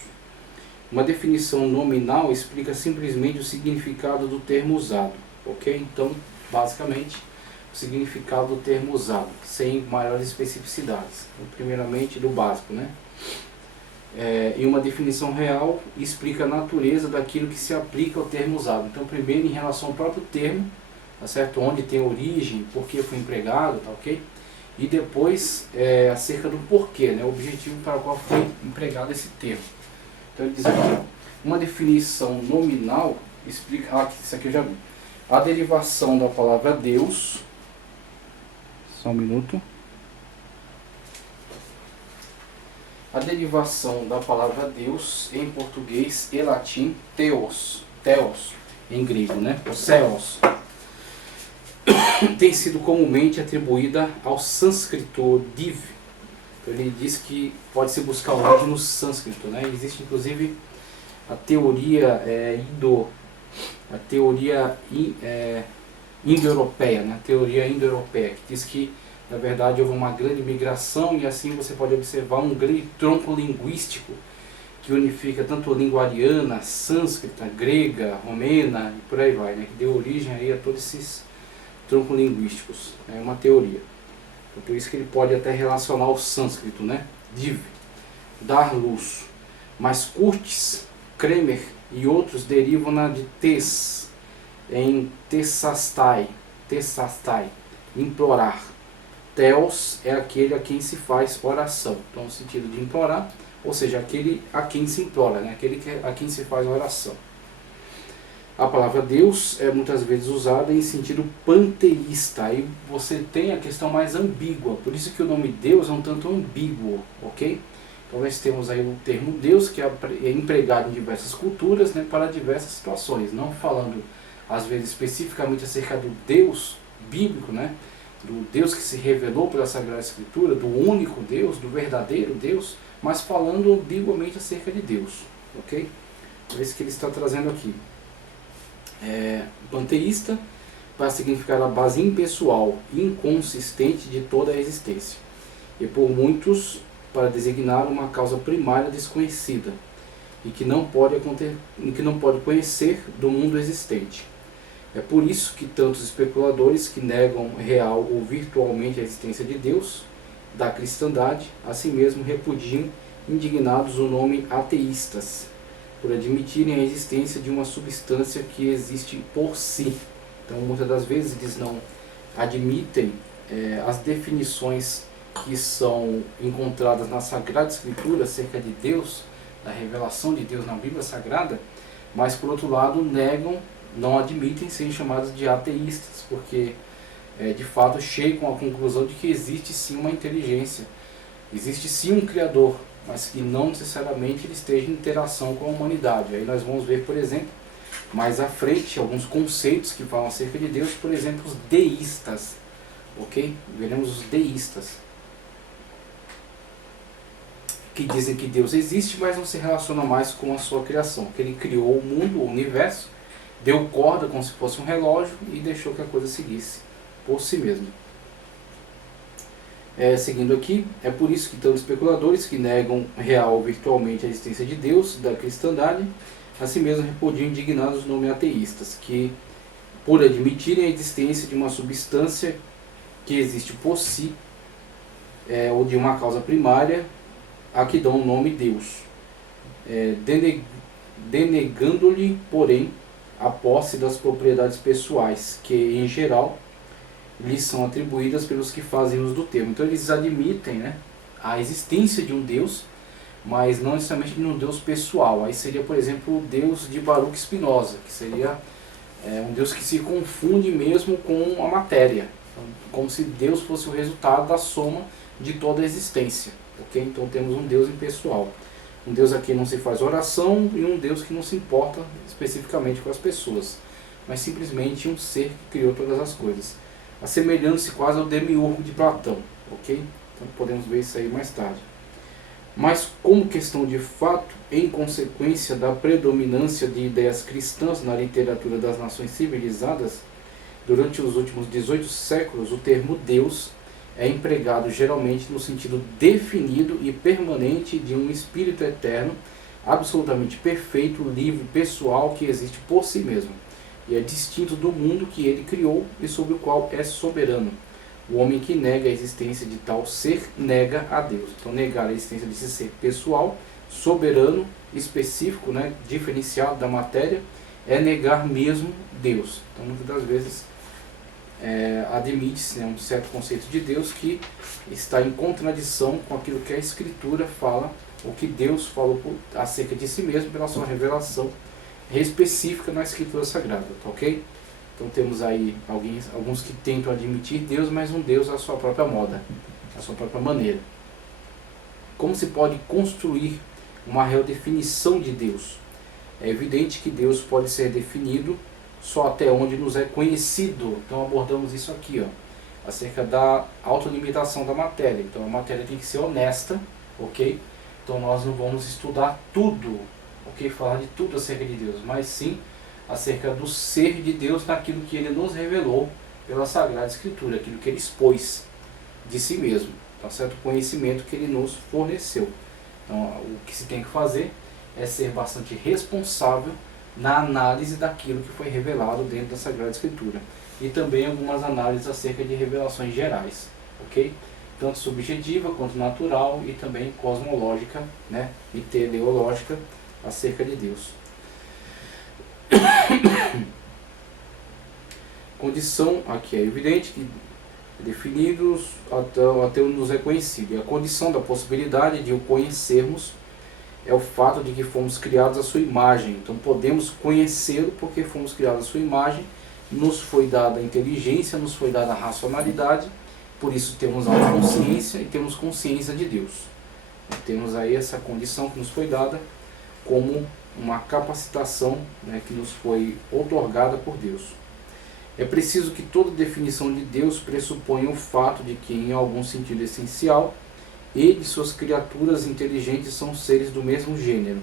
Uma definição nominal explica simplesmente o significado do termo usado, ok? Então, basicamente, o significado do termo usado, sem maiores especificidades. Então, primeiramente, do básico, né? E uma definição real explica a natureza daquilo que se aplica ao termo usado. Então, primeiro, em relação ao próprio termo, tá certo? Onde tem origem, por que foi empregado, tá ok? E depois acerca do porquê, né, o objetivo para o qual foi empregado esse termo. Então ele diz aqui, uma definição nominal explica, isso aqui eu já vi, a derivação da palavra Deus, só um minuto, a derivação da palavra Deus em português e latim, theos em grego, né, o theos, tem sido comumente atribuída ao sânscrito div. Então ele diz que pode se buscar o origem no sânscrito, né? Existe inclusive a teoria indo-europeia, né? A teoria indo-europeia, que diz que na verdade houve uma grande migração e assim você pode observar um grande tronco linguístico que unifica tanto a língua ariana, sânscrita, grega, romena e por aí vai, né? Que deu origem aí a todos esses troncos linguísticos. É uma teoria. Então, por isso que ele pode até relacionar o sânscrito, né? Div, dar luz. Mas Curtis, Kremer e outros derivam-na de tes, em tessastai, implorar. Theos é aquele a quem se faz oração. Então, no sentido de implorar, ou seja, aquele a quem se implora, né? Aquele a quem se faz oração. A palavra Deus é muitas vezes usada em sentido panteísta. Aí você tem a questão mais ambígua. Por isso que o nome Deus é um tanto ambíguo, ok? Então nós temos aí o termo Deus, que é empregado em diversas culturas, né, para diversas situações. Não falando, às vezes, especificamente acerca do Deus bíblico, né, do Deus que se revelou pela Sagrada Escritura, do único Deus, do verdadeiro Deus, mas falando ambiguamente acerca de Deus, ok? É isso que ele está trazendo aqui. Panteísta, para significar a base impessoal, inconsistente de toda a existência. E por muitos para designar uma causa primária desconhecida e que não pode conhecer do mundo existente. É por isso que tantos especuladores que negam real ou virtualmente a existência de Deus, da cristandade, assim mesmo repudiam indignados o nome ateístas, por admitirem a existência de uma substância que existe por si. Então, muitas das vezes eles não admitem as definições que são encontradas na Sagrada Escritura acerca de Deus, da revelação de Deus na Bíblia Sagrada, mas por outro lado não admitem serem chamados de ateístas, porque de fato chegam à conclusão de que existe sim uma inteligência, existe sim um Criador, mas que não necessariamente ele esteja em interação com a humanidade. Aí nós vamos ver, por exemplo, mais à frente, alguns conceitos que falam acerca de Deus, por exemplo, os deístas, ok? Veremos os deístas, que dizem que Deus existe, mas não se relaciona mais com a sua criação, que ele criou o mundo, o universo, deu corda como se fosse um relógio e deixou que a coisa seguisse por si mesmo. Seguindo aqui, é por isso que tantos especuladores que negam real ou virtualmente a existência de Deus, da cristandade, assim mesmo repudiam indignados o nome ateístas, que por admitirem a existência de uma substância que existe por si, ou de uma causa primária, a que dão o nome Deus, denegando-lhe, porém, a posse das propriedades pessoais, que, em geral, lhes são atribuídas pelos que fazem uso do termo. Então eles admitem a existência de um Deus, mas não necessariamente de um Deus pessoal. Aí seria, por exemplo, o Deus de Baruch Spinoza, que seria um Deus que se confunde mesmo com a matéria, então, como se Deus fosse o resultado da soma de toda a existência. Okay? Então temos um Deus impessoal, um Deus a quem não se faz oração e um Deus que não se importa especificamente com as pessoas, mas simplesmente um ser que criou todas as coisas, assemelhando-se quase ao demiurgo de Platão, ok? Então podemos ver isso aí mais tarde. Mas como questão de fato, em consequência da predominância de ideias cristãs na literatura das nações civilizadas, durante os últimos 18 séculos, o termo Deus é empregado geralmente no sentido definido e permanente de um espírito eterno, absolutamente perfeito, livre, pessoal, que existe por si mesmo, e é distinto do mundo que ele criou e sobre o qual é soberano. O homem que nega a existência de tal ser, nega a Deus. Então negar a existência desse ser pessoal, soberano, específico, diferenciado da matéria, é negar mesmo Deus. Então muitas das vezes admite-se um certo conceito de Deus que está em contradição com aquilo que a Escritura fala, o que Deus falou acerca de si mesmo pela sua revelação específica na Escritura Sagrada, tá ok? Então temos aí alguns que tentam admitir Deus, mas um Deus à sua própria moda, à sua própria maneira. Como se pode construir uma real definição de Deus? É evidente que Deus pode ser definido só até onde nos é conhecido. Então abordamos isso aqui, acerca da autolimitação da matéria. Então a matéria tem que ser honesta, ok? Então nós não vamos estudar tudo, ok? Falar de tudo acerca de Deus, mas sim acerca do ser de Deus naquilo que Ele nos revelou pela Sagrada Escritura, aquilo que Ele expôs de si mesmo, tá certo? O conhecimento que Ele nos forneceu. Então o que se tem que fazer é ser bastante responsável na análise daquilo que foi revelado dentro da Sagrada Escritura. E também algumas análises acerca de revelações gerais, ok? Tanto subjetiva quanto natural e também cosmológica, e teleológica acerca de Deus. Condição, aqui é evidente que definidos até onde nos é conhecido. E a condição da possibilidade de o conhecermos é o fato de que fomos criados à sua imagem. Então podemos conhecê-lo porque fomos criados à sua imagem, nos foi dada a inteligência, nos foi dada a racionalidade, por isso temos autoconsciência e temos consciência de Deus. Temos aí essa condição que nos foi dada como uma capacitação que nos foi outorgada por Deus. É preciso que toda definição de Deus pressuponha o fato de que, em algum sentido essencial, ele e suas criaturas inteligentes são seres do mesmo gênero.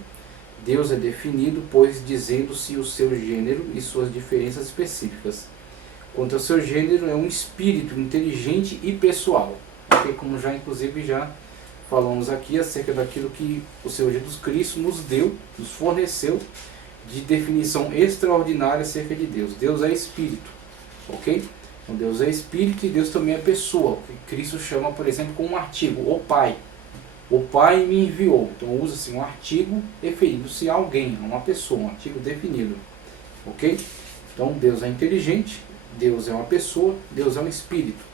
Deus é definido, pois, dizendo-se o seu gênero e suas diferenças específicas. Quanto ao seu gênero, é um espírito inteligente e pessoal, porque, como inclusive já falamos aqui acerca daquilo que o Senhor Jesus Cristo nos deu, nos forneceu, de definição extraordinária acerca de Deus. Deus é Espírito, ok? Então Deus é Espírito e Deus também é pessoa, que Cristo chama, por exemplo, como um artigo, o Pai. O Pai me enviou. Então usa-se um artigo referindo-se a alguém, a uma pessoa, um artigo definido, ok? Então Deus é inteligente, Deus é uma pessoa, Deus é um Espírito.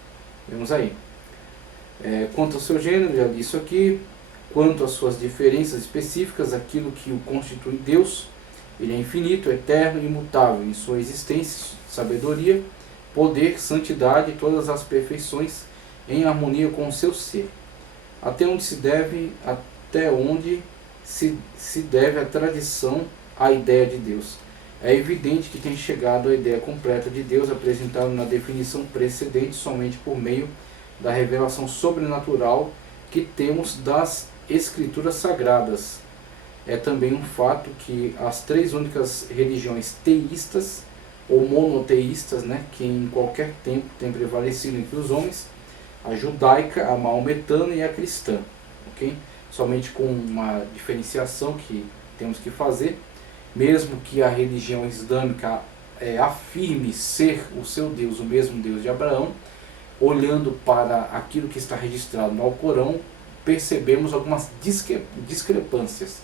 Vemos aí. Quanto ao seu gênero, já disse isso aqui. Quanto às suas diferenças específicas, aquilo que o constitui Deus, ele é infinito, eterno e imutável em sua existência, sabedoria, poder, santidade e todas as perfeições em harmonia com o seu ser. Até onde se deve a tradição à ideia de Deus. É evidente que tem chegado à ideia completa de Deus apresentada na definição precedente somente por meio da revelação sobrenatural que temos das Escrituras Sagradas. É também um fato que as três únicas religiões teístas ou monoteístas, que em qualquer tempo têm prevalecido entre os homens, a judaica, a maometana e a cristã, ok? Somente com uma diferenciação que temos que fazer, mesmo que a religião islâmica afirme ser o seu Deus, o mesmo Deus de Abraão, olhando para aquilo que está registrado no Alcorão, percebemos algumas discrepâncias,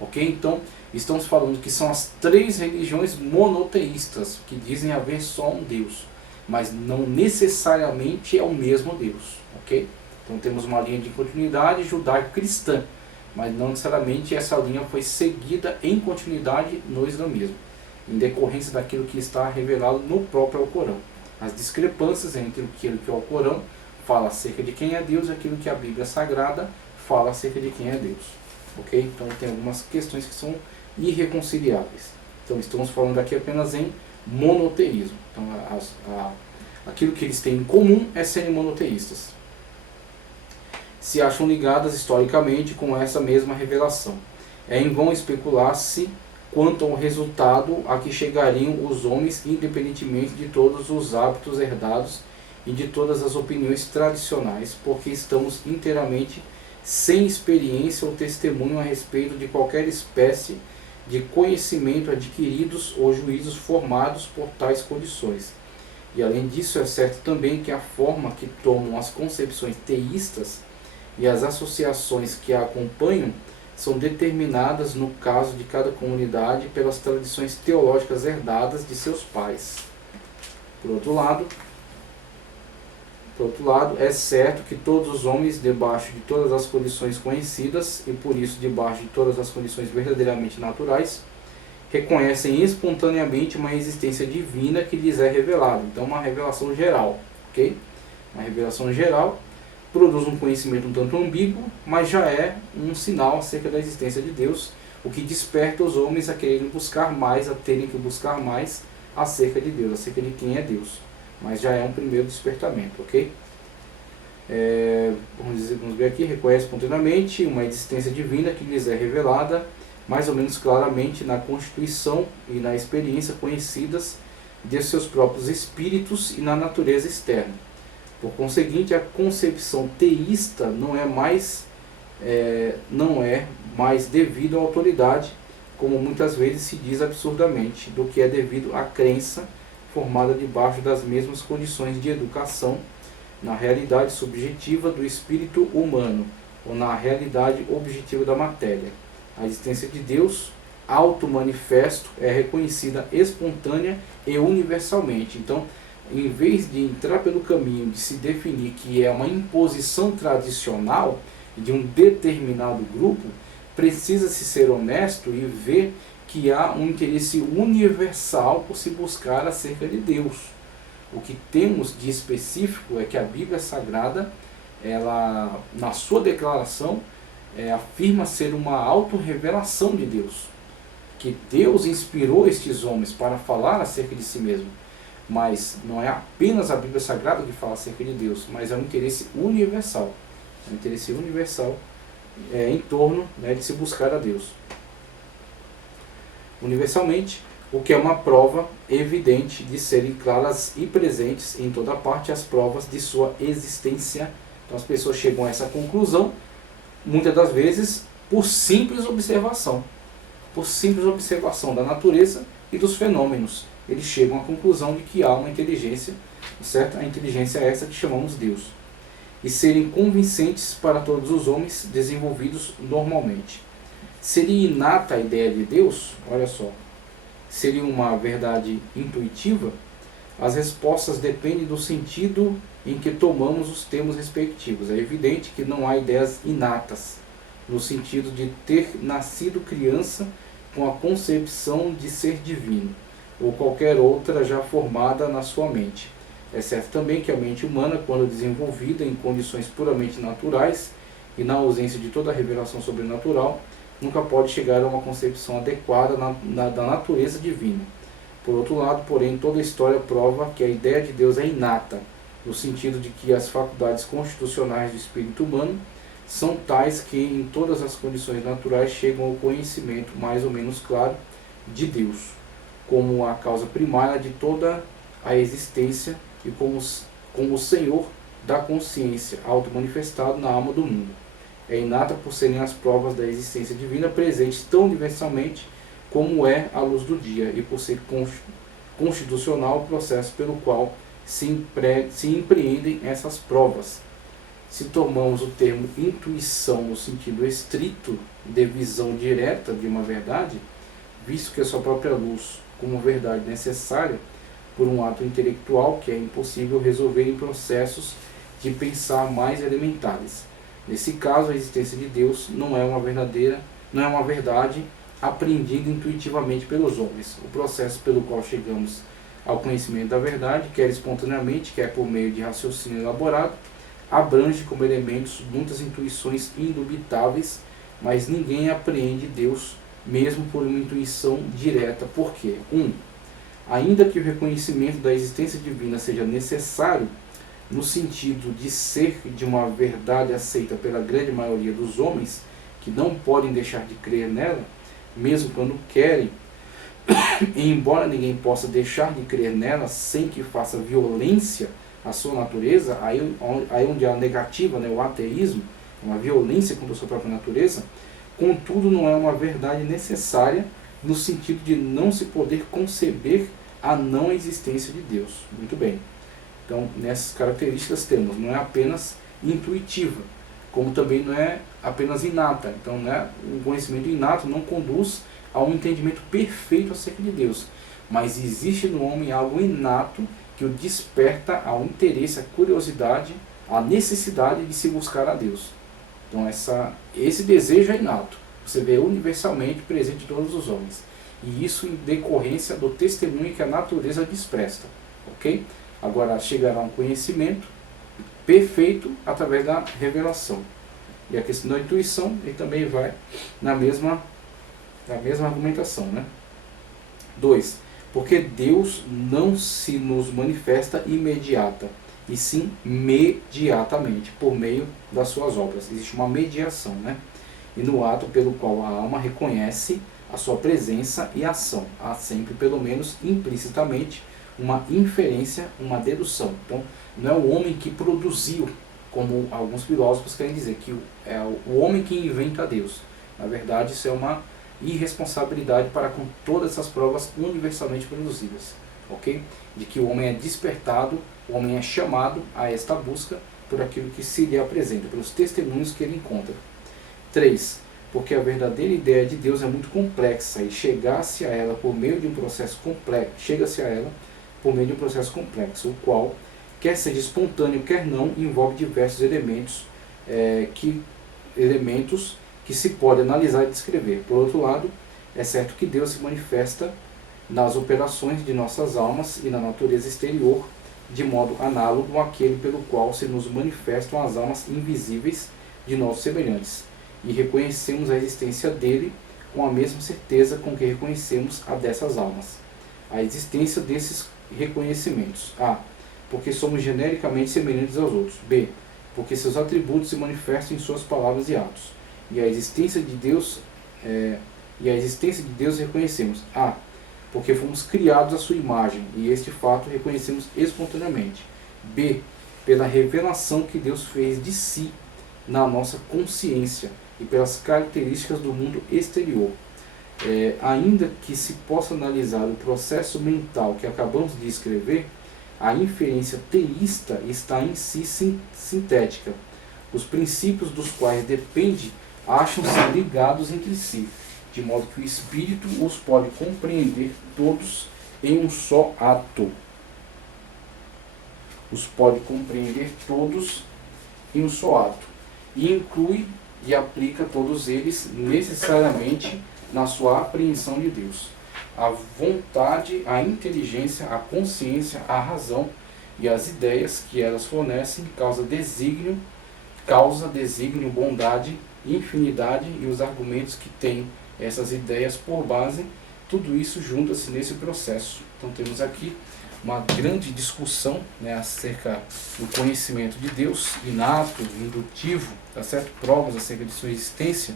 ok? Então, estamos falando que são as três religiões monoteístas, que dizem haver só um Deus, mas não necessariamente é o mesmo Deus, ok? Então temos uma linha de continuidade judaico-cristã, mas não necessariamente essa linha foi seguida em continuidade no islamismo, em decorrência daquilo que está revelado no próprio Alcorão. As discrepâncias entre aquilo que o Alcorão fala acerca de quem é Deus e aquilo que a Bíblia Sagrada fala acerca de quem é Deus, ok? Então tem algumas questões que são irreconciliáveis. Então estamos falando aqui apenas em monoteísmo. Então aquilo que eles têm em comum é serem monoteístas. Se acham ligadas historicamente com essa mesma revelação. É em vão especular-se quanto ao resultado a que chegariam os homens, independentemente de todos os hábitos herdados e de todas as opiniões tradicionais, porque estamos inteiramente sem experiência ou testemunho a respeito de qualquer espécie de conhecimento adquiridos ou juízos formados por tais condições. E além disso, é certo também que a forma que tomam as concepções teístas e as associações que a acompanham são determinadas, no caso de cada comunidade, pelas tradições teológicas herdadas de seus pais. Por outro lado, é certo que todos os homens, debaixo de todas as condições conhecidas, e por isso debaixo de todas as condições verdadeiramente naturais, reconhecem espontaneamente uma existência divina que lhes é revelada. Então, uma revelação geral, ok? Uma revelação geral produz um conhecimento um tanto ambíguo, mas já é um sinal acerca da existência de Deus, o que desperta os homens a quererem buscar mais, a terem que buscar mais acerca de Deus, acerca de quem é Deus. Mas já é um primeiro despertamento, ok? Vamos ver aqui, reconhece espontaneamente uma existência divina que lhes é revelada mais ou menos claramente na constituição e na experiência conhecidas de seus próprios espíritos e na natureza externa. Por conseguinte, a concepção teísta não é mais devido à autoridade, como muitas vezes se diz absurdamente, do que é devido à crença formada debaixo das mesmas condições de educação, na realidade subjetiva do espírito humano, ou na realidade objetiva da matéria. A existência de Deus, auto-manifesto, é reconhecida espontânea e universalmente. Então, em vez de entrar pelo caminho de se definir que é uma imposição tradicional de um determinado grupo, precisa-se ser honesto e ver que há um interesse universal por se buscar acerca de Deus. O que temos de específico é que a Bíblia Sagrada, ela, na sua declaração, afirma ser uma autorrevelação de Deus, que Deus inspirou estes homens para falar acerca de si mesmo. Mas não é apenas a Bíblia Sagrada que fala acerca de Deus, mas é um interesse universal. É um interesse universal em torno de se buscar a Deus. Universalmente, o que é uma prova evidente de serem claras e presentes em toda parte as provas de sua existência. Então as pessoas chegam a essa conclusão muitas das vezes por simples observação da natureza e dos fenômenos. Eles chegam à conclusão de que há uma inteligência, certo? A inteligência é essa que chamamos Deus. E serem convincentes para todos os homens desenvolvidos normalmente. Seria inata a ideia de Deus? Olha só. Seria uma verdade intuitiva? As respostas dependem do sentido em que tomamos os termos respectivos. É evidente que não há ideias inatas, no sentido de ter nascido criança com a concepção de ser divino, ou qualquer outra já formada na sua mente. É certo também que a mente humana, quando desenvolvida em condições puramente naturais e na ausência de toda revelação sobrenatural, nunca pode chegar a uma concepção adequada da natureza divina. Por outro lado, porém, toda a história prova que a ideia de Deus é inata, no sentido de que as faculdades constitucionais do espírito humano são tais que, em todas as condições naturais, chegam ao conhecimento mais ou menos claro de Deus, como a causa primária de toda a existência e como o Senhor da consciência auto-manifestado na alma do mundo. É inata por serem as provas da existência divina presentes tão universalmente como é a luz do dia, e por ser constitucional o processo pelo qual se empreendem essas provas. Se tomamos o termo intuição no sentido estrito de visão direta de uma verdade, visto que a sua própria luz, como verdade necessária por um ato intelectual que é impossível resolver em processos de pensar mais elementares. Nesse caso, a existência de Deus não é uma verdade apreendida intuitivamente pelos homens. O processo pelo qual chegamos ao conhecimento da verdade, quer espontaneamente, quer por meio de raciocínio elaborado, abrange como elementos muitas intuições indubitáveis, mas ninguém apreende Deus mesmo por uma intuição direta. Por quê? 1. Ainda que o reconhecimento da existência divina seja necessário no sentido de ser de uma verdade aceita pela grande maioria dos homens, que não podem deixar de crer nela, mesmo quando querem, e embora ninguém possa deixar de crer nela sem que faça violência à sua natureza, aí onde há a negativa, né, o ateísmo, uma violência contra a sua própria natureza, contudo não é uma verdade necessária no sentido de não se poder conceber a não existência de Deus. Muito bem. Então, nessas características temos, não é apenas intuitiva, como também não é apenas inata. Então, né, o conhecimento inato não conduz a um entendimento perfeito acerca de Deus, mas existe no homem algo inato que o desperta ao interesse, à curiosidade, à necessidade de se buscar a Deus. Então, esse desejo é inato. Você vê universalmente presente em todos os homens. E isso em decorrência do testemunho que a natureza lhes presta. Ok? Agora chegará um conhecimento perfeito através da revelação. E a questão da intuição, ele também vai na mesma argumentação. Né? 2. Porque Deus não se nos manifesta imediata, e sim mediatamente, por meio das suas obras. Existe uma mediação, né? E no ato pelo qual a alma reconhece a sua presença e ação. Há sempre, pelo menos implicitamente, uma inferência, uma dedução. Então, não é o homem que produziu, como alguns filósofos querem dizer, que é o homem que inventa Deus. Na verdade, isso é uma irresponsabilidade para com todas essas provas universalmente produzidas. Ok? De que o homem é despertado, o homem é chamado a esta busca por aquilo que se lhe apresenta, pelos testemunhos que ele encontra. 3. Porque a verdadeira ideia de Deus é muito complexa e chega-se a ela por meio de um processo complexo, o qual, quer seja espontâneo, quer não, envolve diversos elementos que se pode analisar e descrever. Por outro lado, é certo que Deus se manifesta nas operações de nossas almas e na natureza exterior, de modo análogo àquele pelo qual se nos manifestam as almas invisíveis de nossos semelhantes, e reconhecemos a existência dele com a mesma certeza com que reconhecemos a dessas almas. A existência desses reconhecimentos: A. Porque somos genericamente semelhantes aos outros. B. Porque seus atributos se manifestam em suas palavras e atos. E a existência de Deus reconhecemos. A. Porque fomos criados à sua imagem, e este fato reconhecemos espontaneamente. B. Pela revelação que Deus fez de si, na nossa consciência e pelas características do mundo exterior. Ainda que se possa analisar o processo mental que acabamos de escrever, a inferência teísta está em si sintética. Os princípios dos quais depende acham-se ligados entre si, de modo que o espírito os pode compreender todos em um só ato. Os pode compreender todos em um só ato. E inclui e aplica todos eles necessariamente na sua apreensão de Deus. A vontade, a inteligência, a consciência, a razão e as ideias que elas fornecem causa desígnio, bondade, infinidade e os argumentos que têm essas ideias por base, tudo isso junta-se nesse processo. Então temos aqui uma grande discussão, né, acerca do conhecimento de Deus, inato, indutivo, tá certo? Provas acerca de sua existência,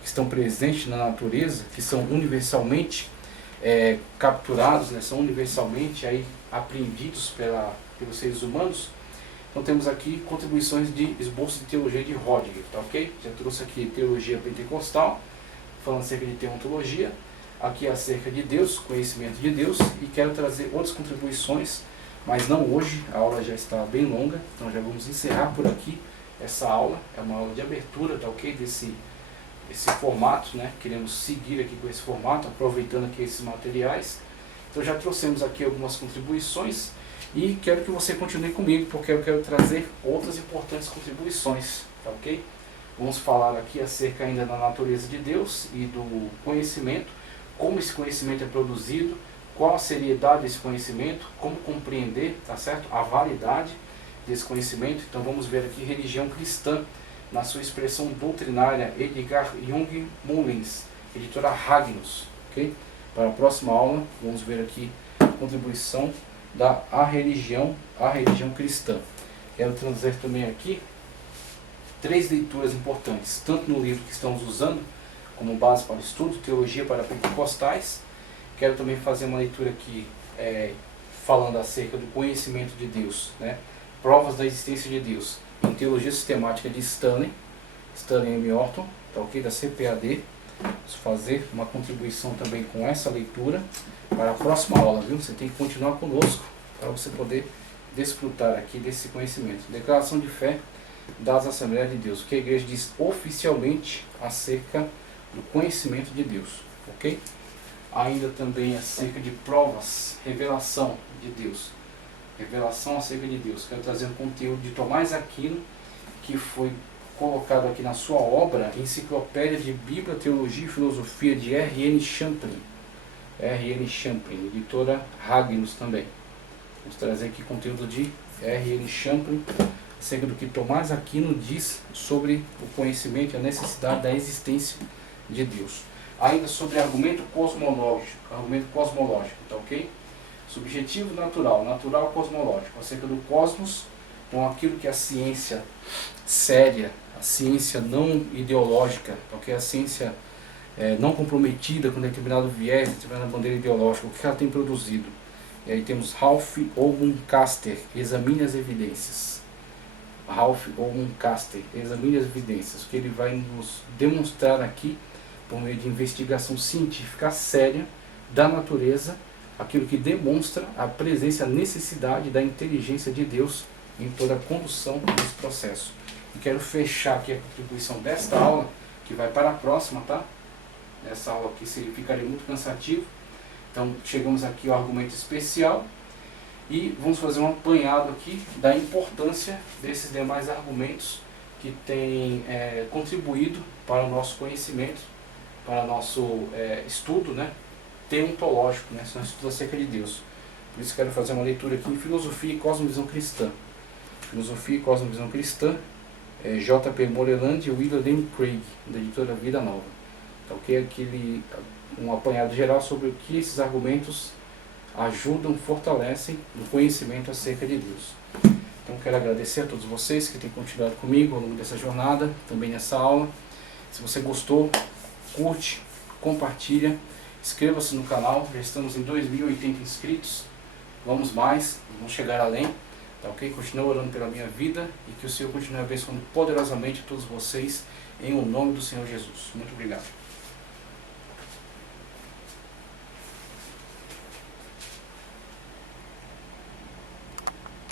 que estão presentes na natureza, que são universalmente capturados, né, são universalmente aí apreendidos pelos seres humanos. Então temos aqui contribuições de esboço de teologia de Rodiger, tá ok? Já trouxe aqui teologia pentecostal, falando acerca de teontologia, aqui acerca de Deus, conhecimento de Deus, e quero trazer outras contribuições, mas não hoje, a aula já está bem longa, então já vamos encerrar por aqui essa aula, é uma aula de abertura, tá ok? Desse formato, né? Queremos seguir aqui com esse formato, aproveitando aqui esses materiais. Então já trouxemos aqui algumas contribuições e quero que você continue comigo, porque eu quero trazer outras importantes contribuições, tá ok? Vamos falar aqui acerca ainda da natureza de Deus e do conhecimento, como esse conhecimento é produzido, qual a seriedade desse conhecimento, como compreender, tá certo? A validade desse conhecimento. Então vamos ver aqui religião cristã, na sua expressão doutrinária, Edgar Jung Mullins, editora Ragnus, ok? Para a próxima aula, vamos ver aqui a contribuição da a religião cristã. Quero trazer também aqui 3 leituras importantes, tanto no livro que estamos usando como base para o estudo, Teologia para Pentecostais. Quero também fazer uma leitura aqui falando acerca do conhecimento de Deus, né? Provas da existência de Deus, em Teologia Sistemática de Stanley M. Orton, tá ok? Da CPAD. Vamos fazer uma contribuição também com essa leitura para a próxima aula, viu? Você tem que continuar conosco para você poder desfrutar aqui desse conhecimento. Declaração de fé das Assembleias de Deus, o que a igreja diz oficialmente acerca do conhecimento de Deus, ok? Ainda também acerca de provas, revelação de Deus, revelação acerca de Deus. Quero trazer um conteúdo de Tomás Aquino, que foi colocado aqui na sua obra Enciclopédia de Bíblia, Teologia e Filosofia, de R.N. Champlin, editora Ragnus também. Vamos trazer aqui conteúdo de R.N. Champlin acerca do que Tomás Aquino diz sobre o conhecimento e a necessidade da existência de Deus. Ainda sobre argumento cosmológico, tá ok? Subjetivo natural cosmológico, acerca do cosmos, então aquilo que a ciência séria, a ciência não ideológica, porque a ciência não comprometida com determinado viés, determinada bandeira ideológica, o que ela tem produzido. E aí temos Ralph Owen Caster, examine as evidências. Examine as evidências, o que ele vai nos demonstrar aqui, por meio de investigação científica séria da natureza, aquilo que demonstra a presença, a necessidade da inteligência de Deus em toda a condução desse processo. E quero fechar aqui a contribuição desta aula, que vai para a próxima, tá? Essa aula aqui ficaria muito cansativo. Então chegamos aqui ao argumento especial e vamos fazer um apanhado aqui da importância desses demais argumentos que têm contribuído para o nosso conhecimento, para o nosso estudo, né, teontológico, né, são estudos acerca de Deus. Por isso quero fazer uma leitura aqui em Filosofia e Cosmovisão Cristã. Filosofia e Cosmovisão Cristã, J.P. Moreland e William Lane Craig, da editora Vida Nova. Então, um apanhado geral sobre o que esses argumentos ajudam, fortalecem no conhecimento acerca de Deus. Então quero agradecer a todos vocês que têm continuado comigo ao longo dessa jornada, também nessa aula. Se você gostou, curte, compartilha, inscreva-se no canal, já estamos em 2.080 inscritos, vamos chegar além, tá ok? Continue orando pela minha vida e que o Senhor continue abençoando poderosamente todos vocês, em o nome do Senhor Jesus. Muito obrigado.